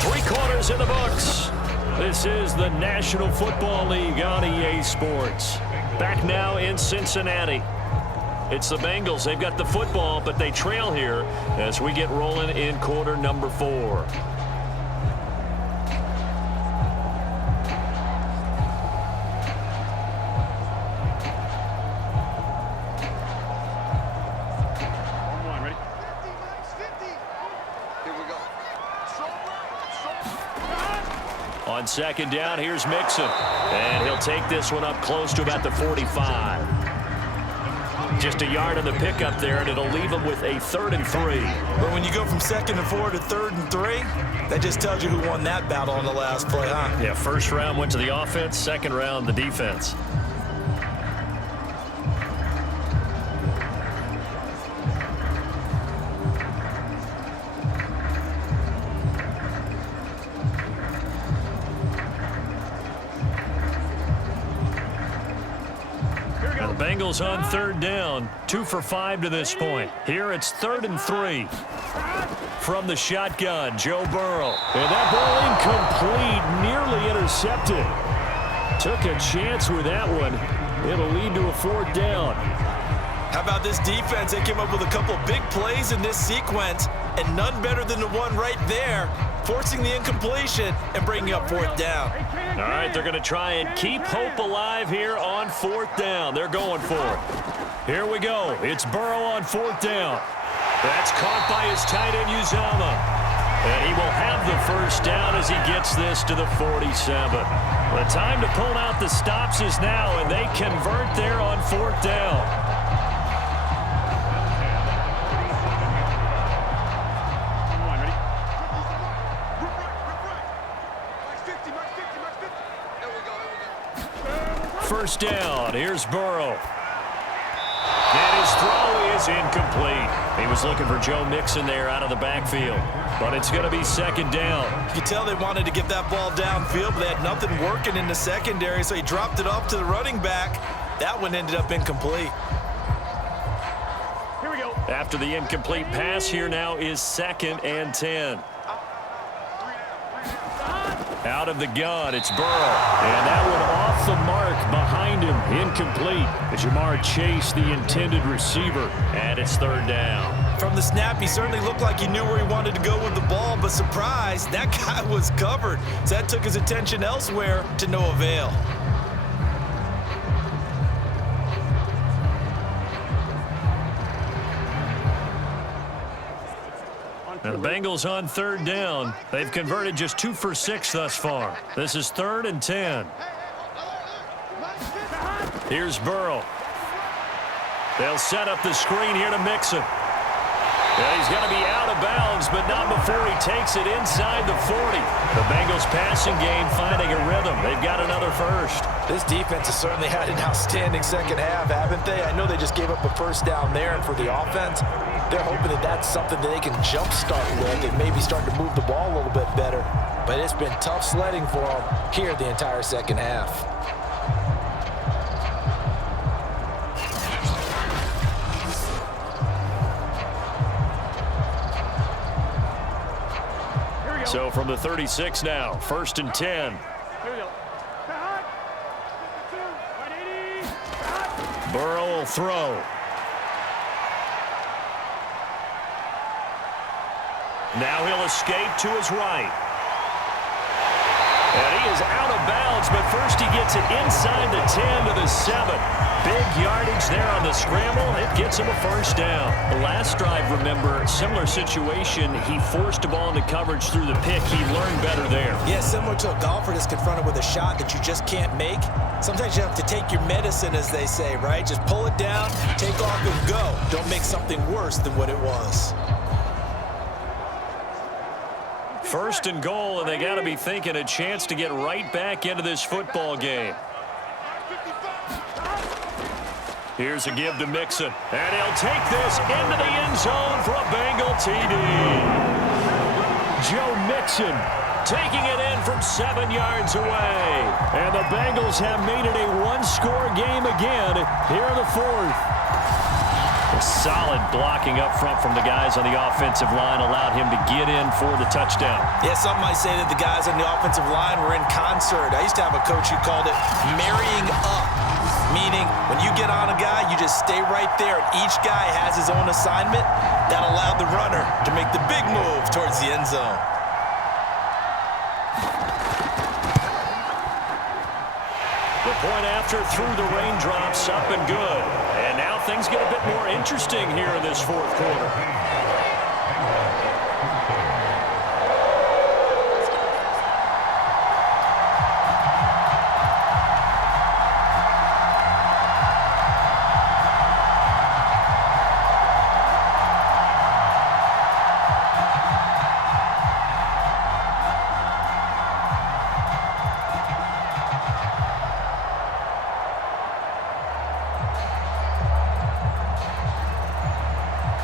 3 quarters in the books. This is the National Football League on EA Sports. Back now in Cincinnati. It's the Bengals. They've got the football, but they trail here as we get rolling in quarter number 4. On second down, here's Mixon. And he'll take this one up close to about the 45. Just a yard on the pickup there, and it'll leave him with a 3rd and 3. But when you go from 2nd and 4 to 3rd and 3, that just tells you who won that battle on the last play, huh? Yeah, first round went to the offense, second round the defense. Bengals on 3rd down, 2 for 5 to this point. Here it's 3rd and 3. From the shotgun, Joe Burrow. And that ball incomplete, nearly intercepted. Took a chance with that one. It'll lead to a 4th down. How about this defense? They came up with a couple of big plays in this sequence, and none better than the one right there, forcing the incompletion and bringing up 4th down. All right, they're going to try and keep hope alive here on 4th down. They're going for it. Here we go. It's Burrow on 4th down. That's caught by his tight end, Uzomah. And he will have the 1st down as he gets this to the 47. The time to pull out the stops is now, and they convert there on 4th down. First down, here's Burrow. And his throw is incomplete. He was looking for Joe Mixon there out of the backfield. But it's going to be 2nd down. You could tell they wanted to get that ball downfield, but they had nothing working in the secondary, so he dropped it off to the running back. That one ended up incomplete. Here we go. After the incomplete pass, here now is 2nd and 10. Out of the gun, it's Burrow. And that one off the mark behind him, incomplete. Jamar Chase, the intended receiver. And it's 3rd down. From the snap, he certainly looked like he knew where he wanted to go with the ball, but surprise, that guy was covered. So that took his attention elsewhere to no avail. Now the Bengals on 3rd down. They've converted just 2 for 6 thus far. This is 3rd and 10. Here's Burrow. They'll set up the screen here to Mixon. Yeah, he's going to be out of bounds, but not before he takes it inside the 40. The Bengals passing game finding a rhythm. They've got another 1st. This defense has certainly had an outstanding second half, haven't they? I know they just gave up a 1st down there, and for the offense, they're hoping that that's something that they can jumpstart with and maybe start to move the ball a little bit better. But it's been tough sledding for them here the entire second half. So from the 36 now, 1st and 10. Burrow will throw. Now he'll escape to his right. And he is out of bounds, but first he gets it inside the 10 to the 7. Big yardage there on the scramble. It gets him a 1st down. The last drive, remember, similar situation. He forced the ball into coverage through the pick. He learned better there. Yeah, similar to a golfer that's confronted with a shot that you just can't make. Sometimes you have to take your medicine, as they say, right? Just pull it down, take off, and go. Don't make something worse than what it was. 1st and goal, and they got to be thinking a chance to get right back into this football game. Here's a give to Mixon, and he'll take this into the end zone for a Bengal TD. Joe Mixon taking it in from 7 yards away. And the Bengals have made it a one-score game again here in the fourth. Solid blocking up front from the guys on the offensive line allowed him to get in for the touchdown. Yeah, some might say that the guys on the offensive line were in concert. I used to have a coach who called it marrying up, meaning when you get on a guy, you just stay right there. Each guy has his own assignment. That allowed the runner to make the big move towards the end zone. The point after through the raindrops, up and good. And now things get a bit more interesting here in this fourth quarter.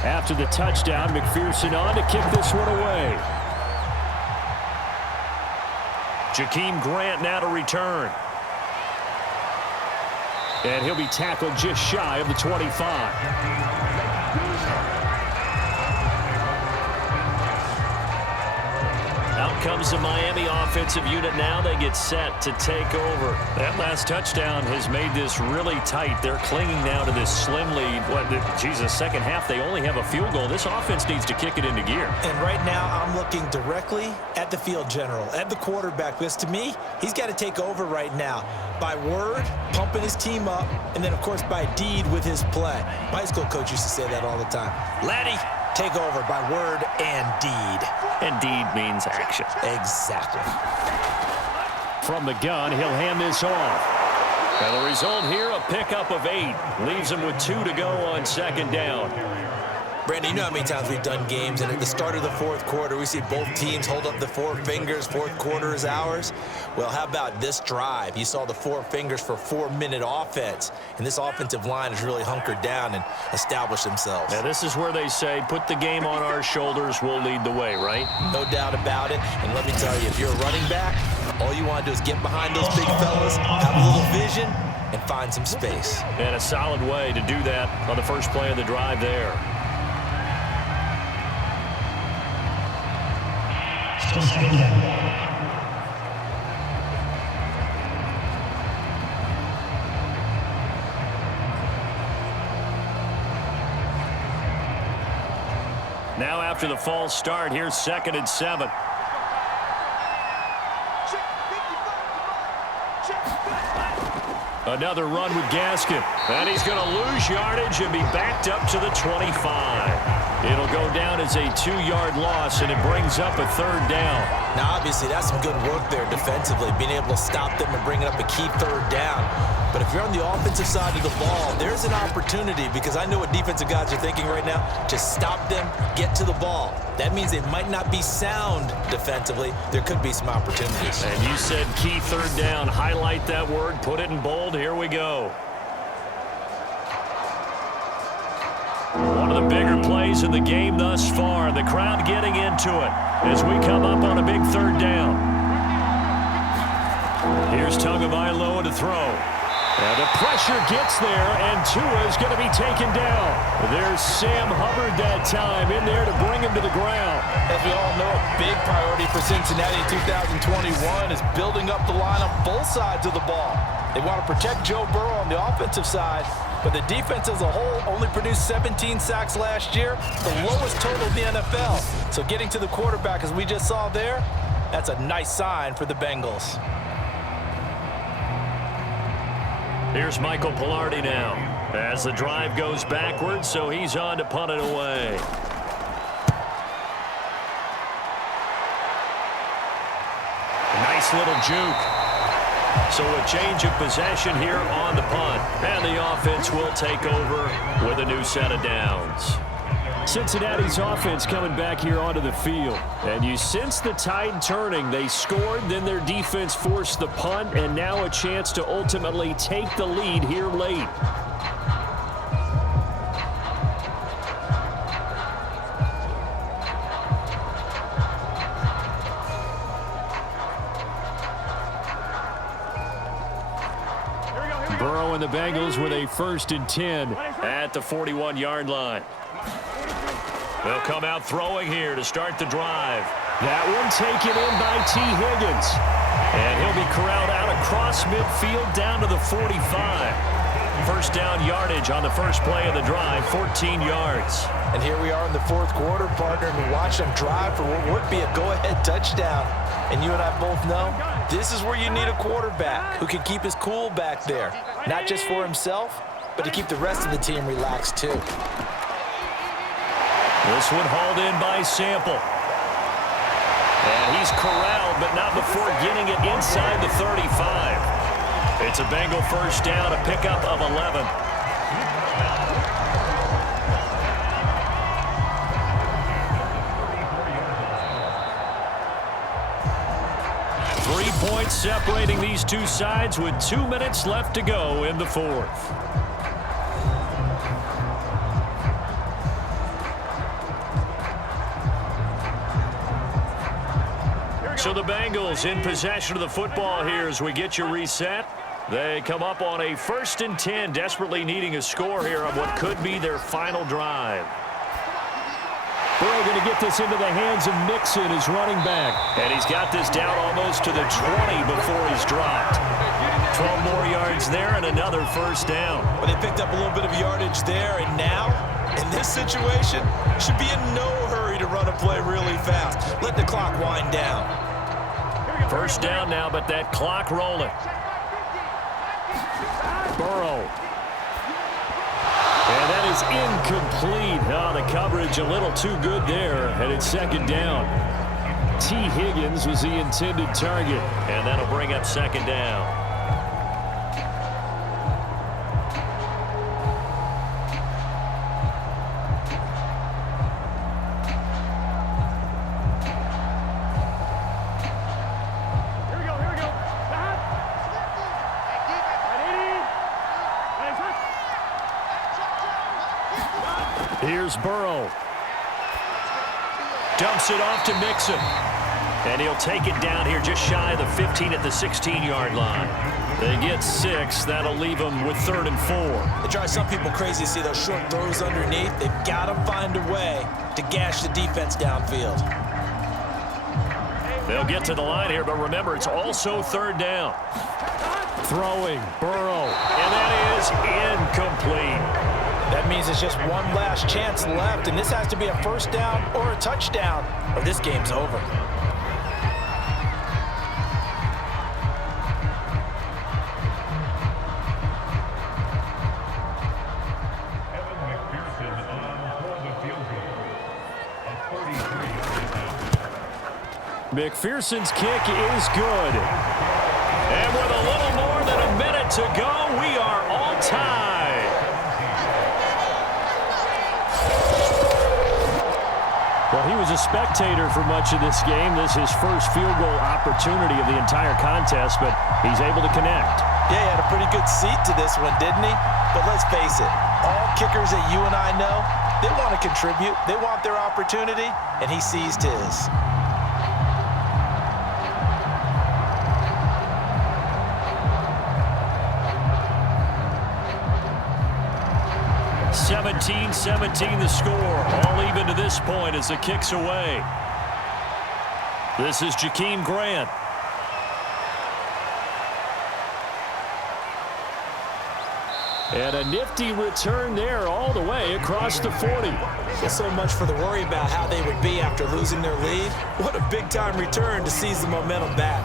After the touchdown, McPherson on to kick this one away. Jakeem Grant now to return. And he'll be tackled just shy of the 25. Out comes the Miami offensive unit now. They get set to take over. That last touchdown has made this really tight. They're clinging now to this slim lead. Second half, they only have a field goal. This offense needs to kick it into gear. And right now, I'm looking directly at the field general, at the quarterback. Because to me, he's got to take over right now. By word, pumping his team up, and then, of course, by deed with his play. My high school coach used to say that all the time. Laddie, take over by word and deed. And deed means action. Exactly. From the gun, he'll hand this off. And the result here, a pickup of 8. Leaves him with 2 to go on second down. Brandon, you know how many times we've done games, and at the start of the fourth quarter, we see both teams hold up the 4 fingers. Fourth quarter is ours. Well, how about this drive? You saw the 4 fingers for 4-minute offense, and this offensive line has really hunkered down and established themselves. Now, this is where they say, put the game on our shoulders, we'll lead the way, right? No doubt about it, and let me tell you, if you're a running back, all you want to do is get behind those big fellas, have a little vision, and find some space. And a solid way to do that on the first play of the drive there. Now after the false start, here's 2nd and 7. Another run with Gaskin. And he's going to lose yardage and be backed up to the 25. It'll go down as a 2-yard loss, and it brings up a 3rd down. Now, obviously, that's some good work there defensively, being able to stop them and bring up a key 3rd down. But if you're on the offensive side of the ball, there's an opportunity, because I know what defensive guys are thinking right now. Just stop them, get to the ball. That means they might not be sound defensively. There could be some opportunities. And you said key 3rd down. Highlight that word. Put it in bold. Here we go. One of the bigger plays in the game thus far. The crowd getting into it as we come up on a big 3rd down. Here's Tagovailoa to throw. And the pressure gets there, and Tua is going to be taken down. There's Sam Hubbard that time in there to bring him to the ground. As we all know, a big priority for Cincinnati in 2021 is building up the line on both sides of the ball. They want to protect Joe Burrow on the offensive side, but the defense as a whole only produced 17 sacks last year, the lowest total in the NFL. So getting to the quarterback, as we just saw there, that's a nice sign for the Bengals. Here's Michael Pilardi now as the drive goes backwards, so he's on to punt it away. Nice little juke. So a change of possession here on the punt, and the offense will take over with a new set of downs. Cincinnati's offense coming back here onto the field. And you sense the tide turning. They scored, then their defense forced the punt, and now a chance to ultimately take the lead here late. showing the Bengals with a 1st and 10 at the 41-yard line. They'll come out throwing here to start the drive. That one taken in by T. Higgins. And he'll be corralled out across midfield down to the 45. First down yardage on the first play of the drive, 14 yards. And here we are in the 4th quarter, partner, and watch them drive for what would be a go-ahead touchdown. And you and I both know this is where you need a quarterback who can keep his cool back there. Not just for himself, but to keep the rest of the team relaxed too. This one hauled in by Sample. And he's corralled, but not before getting it inside the 35. It's a Bengal first down, a pickup of 11. Three points separating these two sides with 2 minutes left to go in the 4th. So the Bengals in possession of the football here as we get you reset. They come up on a 1st and 10, desperately needing a score here on what could be their final drive. Burrow going to get this into the hands of Mixon, his running back. And he's got this down almost to the 20 before he's dropped. 12 more yards there and another first down. Well, they picked up a little bit of yardage there, and now, in this situation, should be in no hurry to run a play really fast. Let the clock wind down. First down now, but that clock rolling. Burrow. And that is incomplete. Oh, the coverage a little too good there, and it's 2nd down. T. Higgins was the intended target. And that'll bring up 2nd down. Here's Burrow. Dumps it off to Mixon. And he'll take it down here just shy of the 15 at the 16-yard line. They get 6. That'll leave them with 3rd and 4. It drives some people crazy to see those short throws underneath. They've got to find a way to gash the defense downfield. They'll get to the line here, but remember, it's also 3rd down. Throwing, Burrow. And that is incomplete. That means it's just one last chance left, and this has to be a first down or a touchdown, or this game's over. McPherson's kick is good. And with a little more than a minute to go, we are all tied. Well, he was a spectator for much of this game. This is his first field goal opportunity of the entire contest, but he's able to connect. Yeah, he had a pretty good seat to this one, didn't he? But let's face it, all kickers that you and I know, they want to contribute. They want their opportunity, and he seized his. 17-17 the score. All even to this point as the kick's away. This is Jakeem Grant. And a nifty return there all the way across the 40. So much for the worry about how they would be after losing their lead. What a big-time return to seize the momentum back.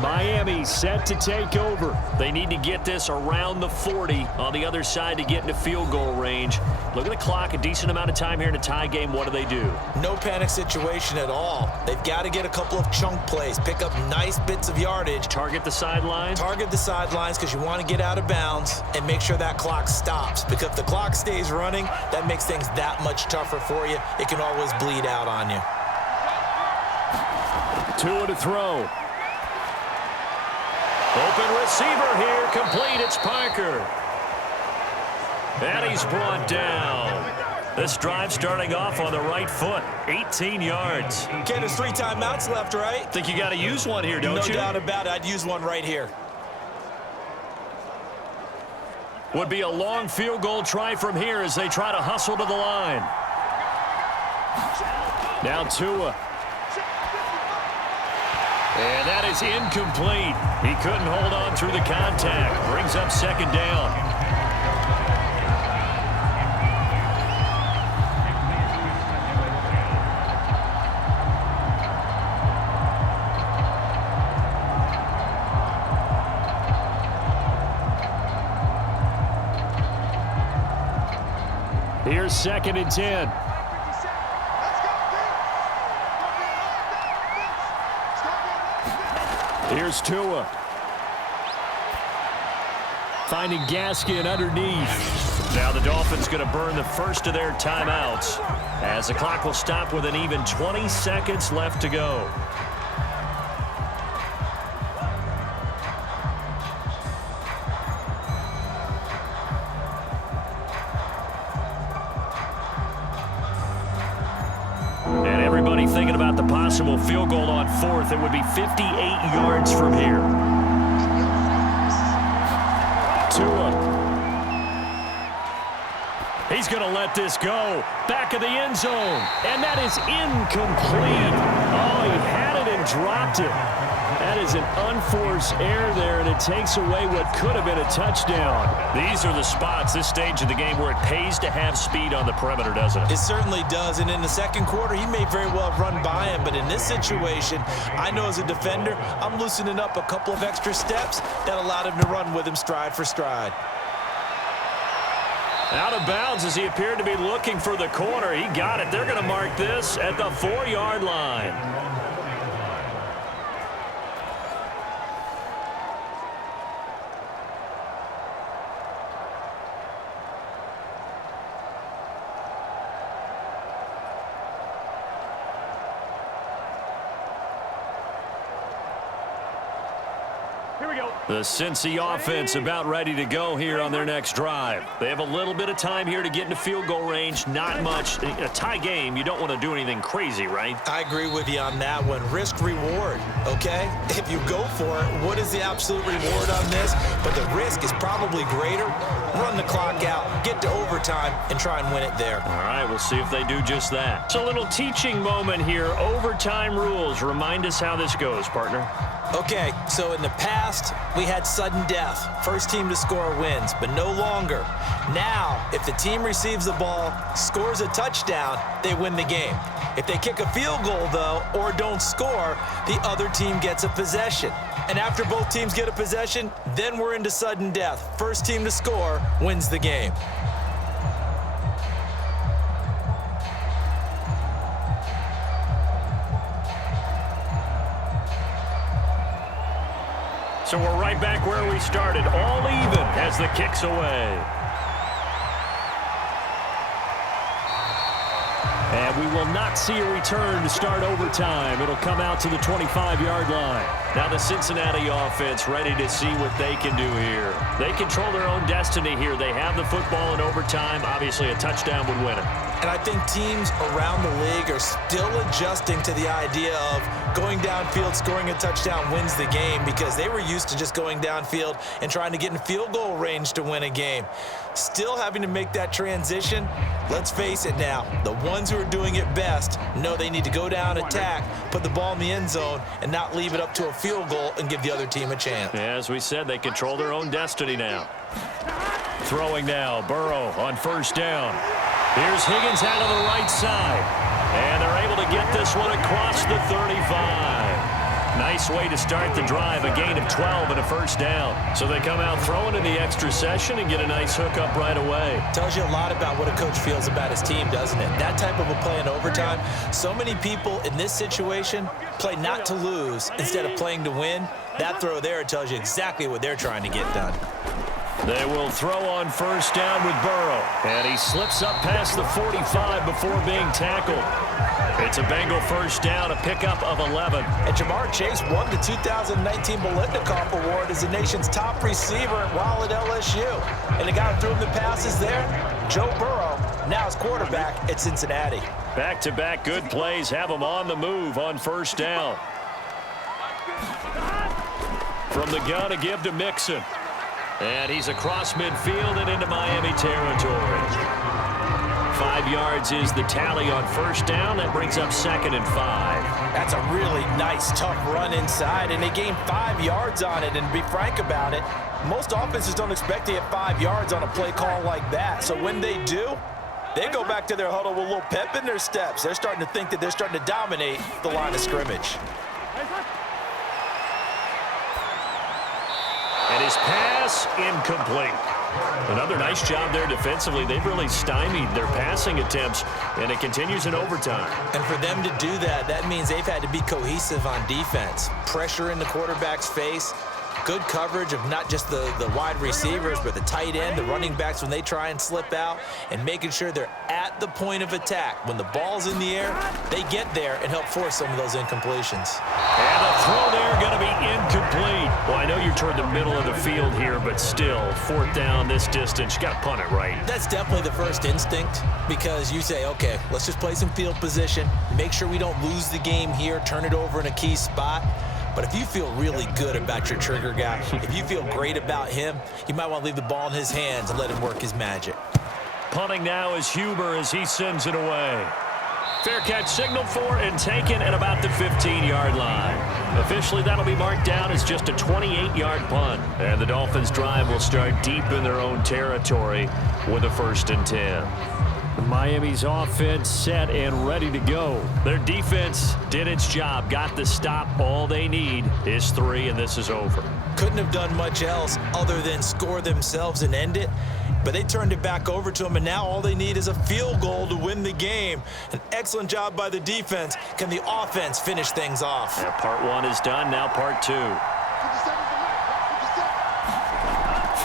Miami set to take over. They need to get this around the 40 on the other side to get into field goal range. Look at the clock, a decent amount of time here in a tie game. What do? No panic situation at all. They've got to get a couple of chunk plays, pick up nice bits of yardage. Target the sidelines? Target the sidelines because you want to get out of bounds and make sure that clock stops. Because if the clock stays running, that makes things that much tougher for you. It can always bleed out on you. Tua to throw. Open receiver here, complete, it's Parker. And he's brought down. This drive starting off on the right foot, 18 yards. Ken, there's 3 timeouts left, right? Think you got to use one here, don't you? No doubt about it, I'd use one right here. would be a long field goal try from here as they try to hustle to the line. Now Tua. And that is incomplete. He couldn't hold on through the contact. Brings up second down. Here's 2nd and 10. Here's Tua. Finding Gaskin underneath. Now the Dolphins going to burn the first of their timeouts as the clock will stop with an even 20 seconds left to go. Thinking about the possible field goal on 4th, it would be 58 yards from here. Tua. He's going to let this go. Back of the end zone. And that is incomplete. Oh, he had it and dropped it. That is an unforced error there, and it takes away what could have been a touchdown. These are the spots, this stage of the game, where it pays to have speed on the perimeter, doesn't it? It certainly does, and in the second quarter, he may very well have run by him, but in this situation, I know as a defender, I'm loosening up a couple of extra steps that allowed him to run with him stride for stride. Out of bounds as he appeared to be looking for the corner. He got it. They're going to mark this at the 4-yard line. The Cincy offense about ready to go here on their next drive. They have a little bit of time here to get into field goal range. Not much. A tie game, you don't want to do anything crazy, right? I agree with you on that one. Risk reward, okay? If you go for it, what is the absolute reward on this? But the risk is probably greater. Run the clock out, get to overtime, and try and win it there. All right, we'll see if they do just that. So a little teaching moment here. Overtime rules. Remind us how this goes, partner. Okay, so in the past, we had sudden death. First team to score wins, but no longer. Now, if the team receives the ball, scores a touchdown, they win the game. If they kick a field goal, though, or don't score, the other team gets a possession. And after both teams get a possession, then we're into sudden death. First team to score wins the game. So we're right back where we started, all even as the kick's away. And we will not see a return to start overtime. It'll come out to the 25-yard line. Now the Cincinnati offense ready to see what they can do here. They control their own destiny here. They have the football in overtime. Obviously, a touchdown would win it. And I think teams around the league are still adjusting to the idea of going downfield, scoring a touchdown wins the game, because they were used to just going downfield and trying to get in field goal range to win a game. Still having to make that transition. Let's face it now, the ones who are doing it best know they need to go down, attack, put the ball in the end zone, and not leave it up to a field goal and give the other team a chance. Yeah, as we said, they control their own destiny now. Throwing now, Burrow on first down. Here's Higgins out of the right side. And they're able to get this one across the 35. Nice way to start the drive, a gain of 12 and a first down. So they come out throwing in the extra session and get a nice hookup right away. Tells you a lot about what a coach feels about his team, doesn't it? That type of a play in overtime. So many people in this situation play not to lose instead of playing to win. That throw there tells you exactly what they're trying to get done. They will throw on first down with Burrow. And he slips up past the 45 before being tackled. It's a Bengal first down, a pickup of 11. And Jamar Chase won the 2019 Biletnikoff Award as the nation's top receiver while at LSU. And the guy who threw him the passes there, Joe Burrow, now his quarterback at Cincinnati. Back-to-back good plays have him on the move on first down. From the gun, a give to Mixon. And he's across midfield and into Miami territory. 5 yards is the tally on first down. That brings up 2nd and 5. That's a really nice, tough run inside, and they gained 5 yards on it. And to be frank about it, most offenses don't expect to get 5 yards on a play call like that. So when they do, they go back to their huddle with a little pep in their steps. They're starting to think that they're starting to dominate the line of scrimmage. And his pass incomplete. Another nice job there defensively. They've really stymied their passing attempts, and it continues in overtime. And for them to do that, that means they've had to be cohesive on defense. Pressure in the quarterback's face. Good coverage of not just the wide receivers, but the tight end, the running backs when they try and slip out, and making sure they're at the point of attack. When the ball's in the air, they get there and help force some of those incompletions. And the throw there going to be incomplete. Well, I know you're toward the middle of the field here, but still, 4th down this distance, you got to punt it right. That's definitely the first instinct, because you say, okay, let's just play some field position, make sure we don't lose the game here, turn it over in a key spot. But if you feel really good about your trigger guy, if you feel great about him, you might want to leave the ball in his hands and let him work his magic. Punting now is Huber as he sends it away. Fair catch signaled for and taken at about the 15-yard line. Officially, that'll be marked down as just a 28-yard punt. And the Dolphins' drive will start deep in their own territory with a 1st and 10. Miami's offense set and ready to go. Their defense did its job, got the stop. All they need is 3, and this is over. Couldn't have done much else other than score themselves and end it. But they turned it back over to them, and now all they need is a field goal to win the game. An excellent job by the defense. Can the offense finish things off? Yeah, part 1 is done, now part 2.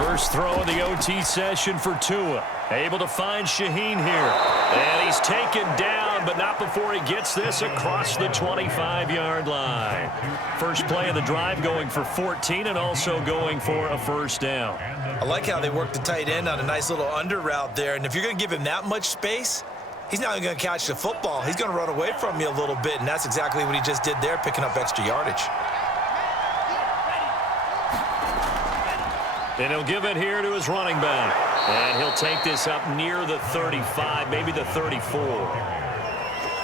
First throw of the OT session for Tua. Able to find Shaheen here. And he's taken down, but not before he gets this across the 25-yard line. First play of the drive going for 14 and also going for a 1st down. I like how they worked the tight end on a nice little under route there. And if you're going to give him that much space, he's not even going to catch the football. He's going to run away from you a little bit, and that's exactly what he just did there, picking up extra yardage. And he'll give it here to his running back. And he'll take this up near the 35, maybe the 34.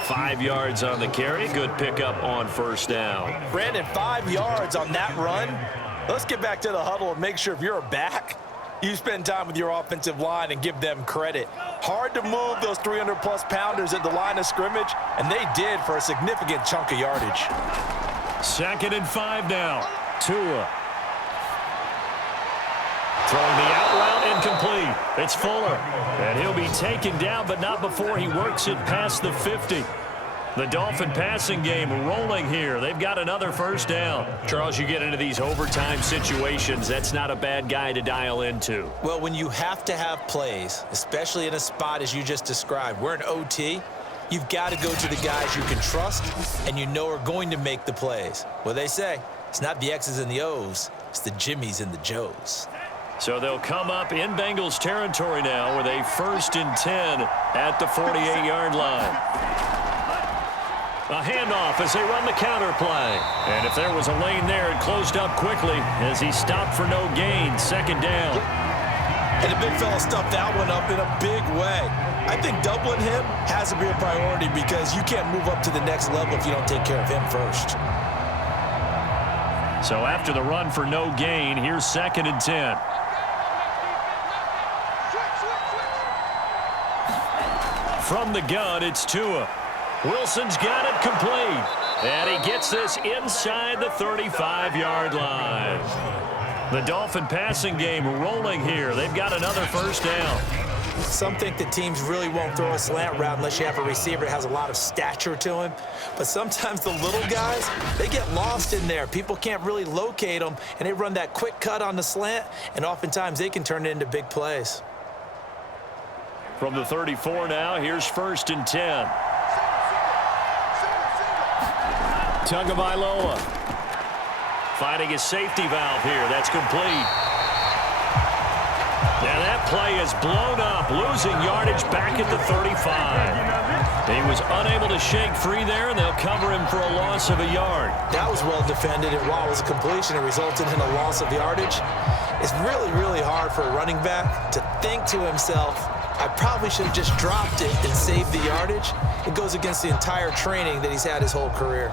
5 yards on the carry. Good pickup on 1st down. Brandon, 5 yards on that run. Let's get back to the huddle and make sure if you're a back, you spend time with your offensive line and give them credit. Hard to move those 300-plus pounders at the line of scrimmage, and they did for a significant chunk of yardage. 2nd and 5 now. Tua. Throwing the out route incomplete. It's Fuller. And he'll be taken down, but not before he works it past the 50. The Dolphin passing game rolling here. They've got another 1st down. Charles, you get into these overtime situations, that's not a bad guy to dial into. Well, when you have to have plays, especially in a spot as you just described, we're in OT, you've got to go to the guys you can trust and you know are going to make the plays. Well, they say it's not the X's and the O's, it's the Jimmies and the Joes. So they'll come up in Bengals territory now with a 1st and 10 at the 48-yard line. A handoff as they run the counter play. And if there was a lane there, it closed up quickly as he stopped for no gain. 2nd down. And the big fella stuffed that one up in a big way. I think doubling him has to be a priority because you can't move up to the next level if you don't take care of him first. So after the run for no gain, here's 2nd and 10. From the gun, it's Tua. Wilson's got it complete. And he gets this inside the 35-yard line. The Dolphin passing game rolling here. They've got another 1st down. Some think that teams really won't throw a slant route unless you have a receiver that has a lot of stature to him. But sometimes the little guys, they get lost in there. People can't really locate them, and they run that quick cut on the slant, and oftentimes they can turn it into big plays. From the 34 now, here's 1st and 10. Tagovailoa finding his safety valve here. That's complete. And that play is blown up, losing yardage back at the 35. He was unable to shake free there, and they'll cover him for a loss of a yard. That was well defended, and while it was a completion, it resulted in a loss of yardage. It's really, really hard for a running back to think to himself, I probably should have just dropped it and saved the yardage. It goes against the entire training that he's had his whole career.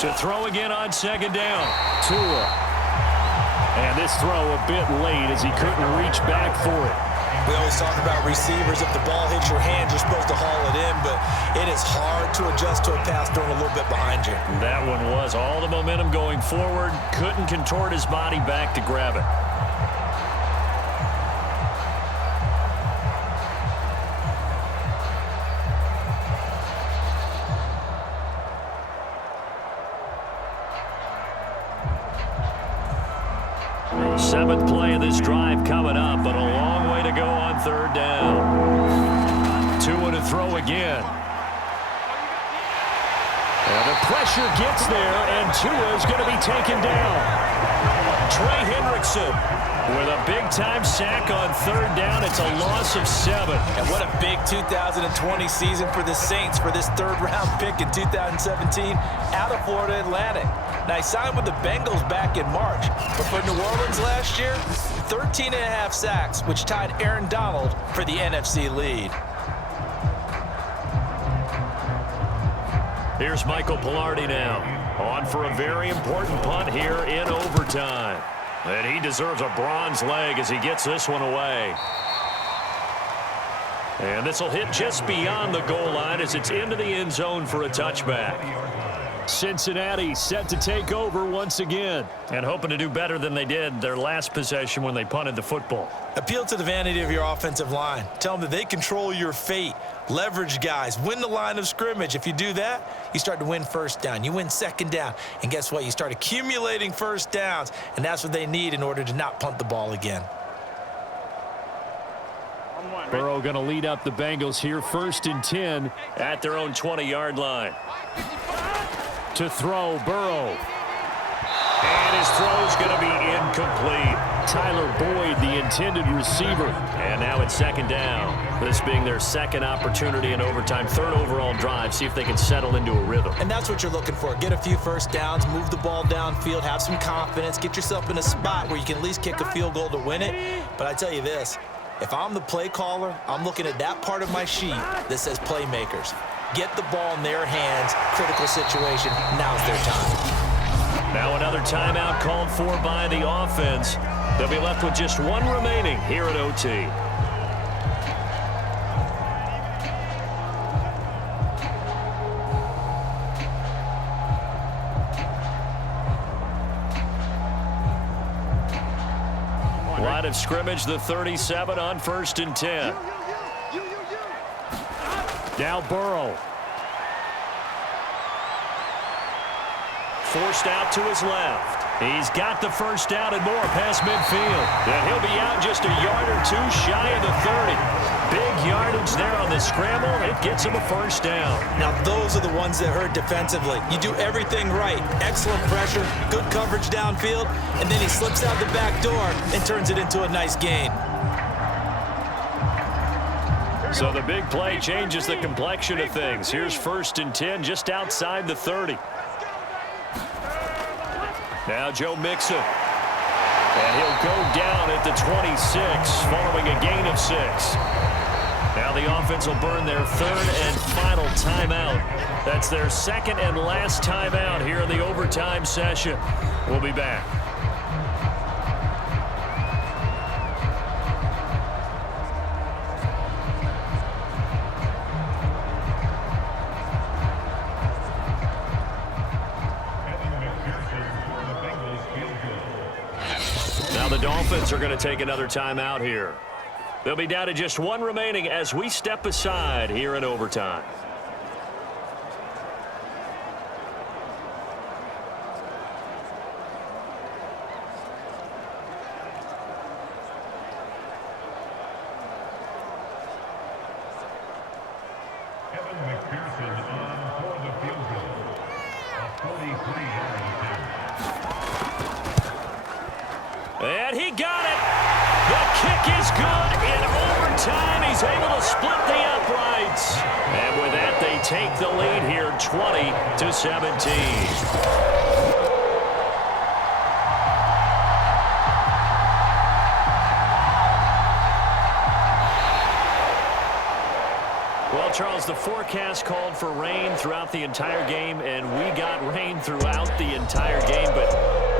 To throw again on second down. Tua. And this throw a bit late as he couldn't reach back for it. We always talk about receivers. If the ball hits your hand, you're supposed to haul it in, but it is hard to adjust to a pass thrown a little bit behind you. That one was all the momentum going forward. Couldn't contort his body back to grab it. Seventh play of this drive coming up, but a long way to go on third down. Tua to throw again. And the pressure gets there, and Tua is going to be taken down. Trey Hendrickson with a big-time sack on third down. It's a loss of 7. And what a big 2020 season for the Saints for this third-round pick in 2017 out of Florida Atlantic. Now, he signed with the Bengals back in March, but for New Orleans last year, 13.5 sacks, which tied Aaron Donald for the NFC lead. Here's Michael Pilardi now, on for a very important punt here in overtime. And he deserves a bronze leg as he gets this one away. And this will hit just beyond the goal line as it's into the end zone for a touchback. Cincinnati set to take over once again, and hoping to do better than they did their last possession when they punted the football. Appeal to the vanity of your offensive line. Tell them that they control your fate. Leverage guys. Win the line of scrimmage. If you do that, you start to win first down. You win second down. And guess what? You start accumulating first downs, and that's what they need in order to not punt the ball again. Burrow going to lead up the Bengals here, 1st and 10 at their own 20-yard line. To throw, Burrow. And his throw's going to be incomplete. Tyler Boyd, the intended receiver. And now it's second down. This being their second opportunity in overtime, 3rd overall drive. See if they can settle into a rhythm. And that's what you're looking for. Get a few first downs, move the ball downfield, have some confidence, get yourself in a spot where you can at least kick a field goal to win it. But I tell you this, if I'm the play caller, I'm looking at that part of my sheet that says playmakers. Get the ball in their hands, critical situation, now's their time. Now another timeout called for by the offense. They'll be left with just one remaining here at OT. Line of scrimmage, the 37 on 1st and 10. Now Burrow. Forced out to his left. He's got the first down and more past midfield. And he'll be out just a yard or two shy of the 30. Big yardage there on the scramble. It gets him a first down. Now those are the ones that hurt defensively. You do everything right. Excellent pressure, good coverage downfield, and then he slips out the back door and turns it into a nice gain. So the big play changes the complexion of things. Here's 1st and 10 just outside the 30. Now Joe Mixon. And he'll go down at the 26 following a gain of 6. Now the offense will burn their 3rd and final timeout. That's their 2nd and last timeout here in the overtime session. We'll be back. Now the Dolphins are going to take another timeout here. They'll be down to just one remaining as we step aside here in overtime. And he got it. The kick is good. In overtime, he's able to split the uprights. And with that, they take the lead here 20-17. Well, Charles, the forecast called for rain throughout the entire game, and we got rain throughout the entire game. But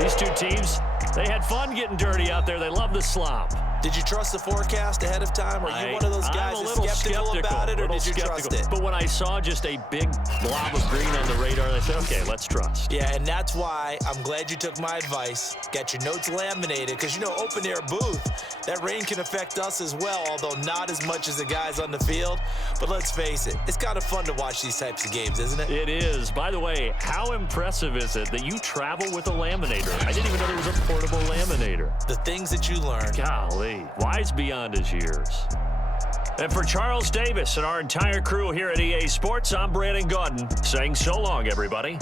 these two teams, they had fun getting dirty out there. They love the slop. Did you trust the forecast ahead of time? Are you one of those guys that's skeptical about it, or did you trust it? But when I saw just a big blob of green on the radar, I said, okay, let's trust. Yeah, and that's why I'm glad you took my advice. Got your notes laminated, because, you know, open-air booth, that rain can affect us as well, although not as much as the guys on the field. But let's face it, it's kind of fun to watch these types of games, isn't it? It is. By the way, how impressive is it that you travel with a laminator? I didn't even know there was a portable laminator. The things that you learn. Golly. Wise beyond his years. And for Charles Davis and our entire crew here at EA Sports, I'm Brandon Gaudin saying so long, everybody.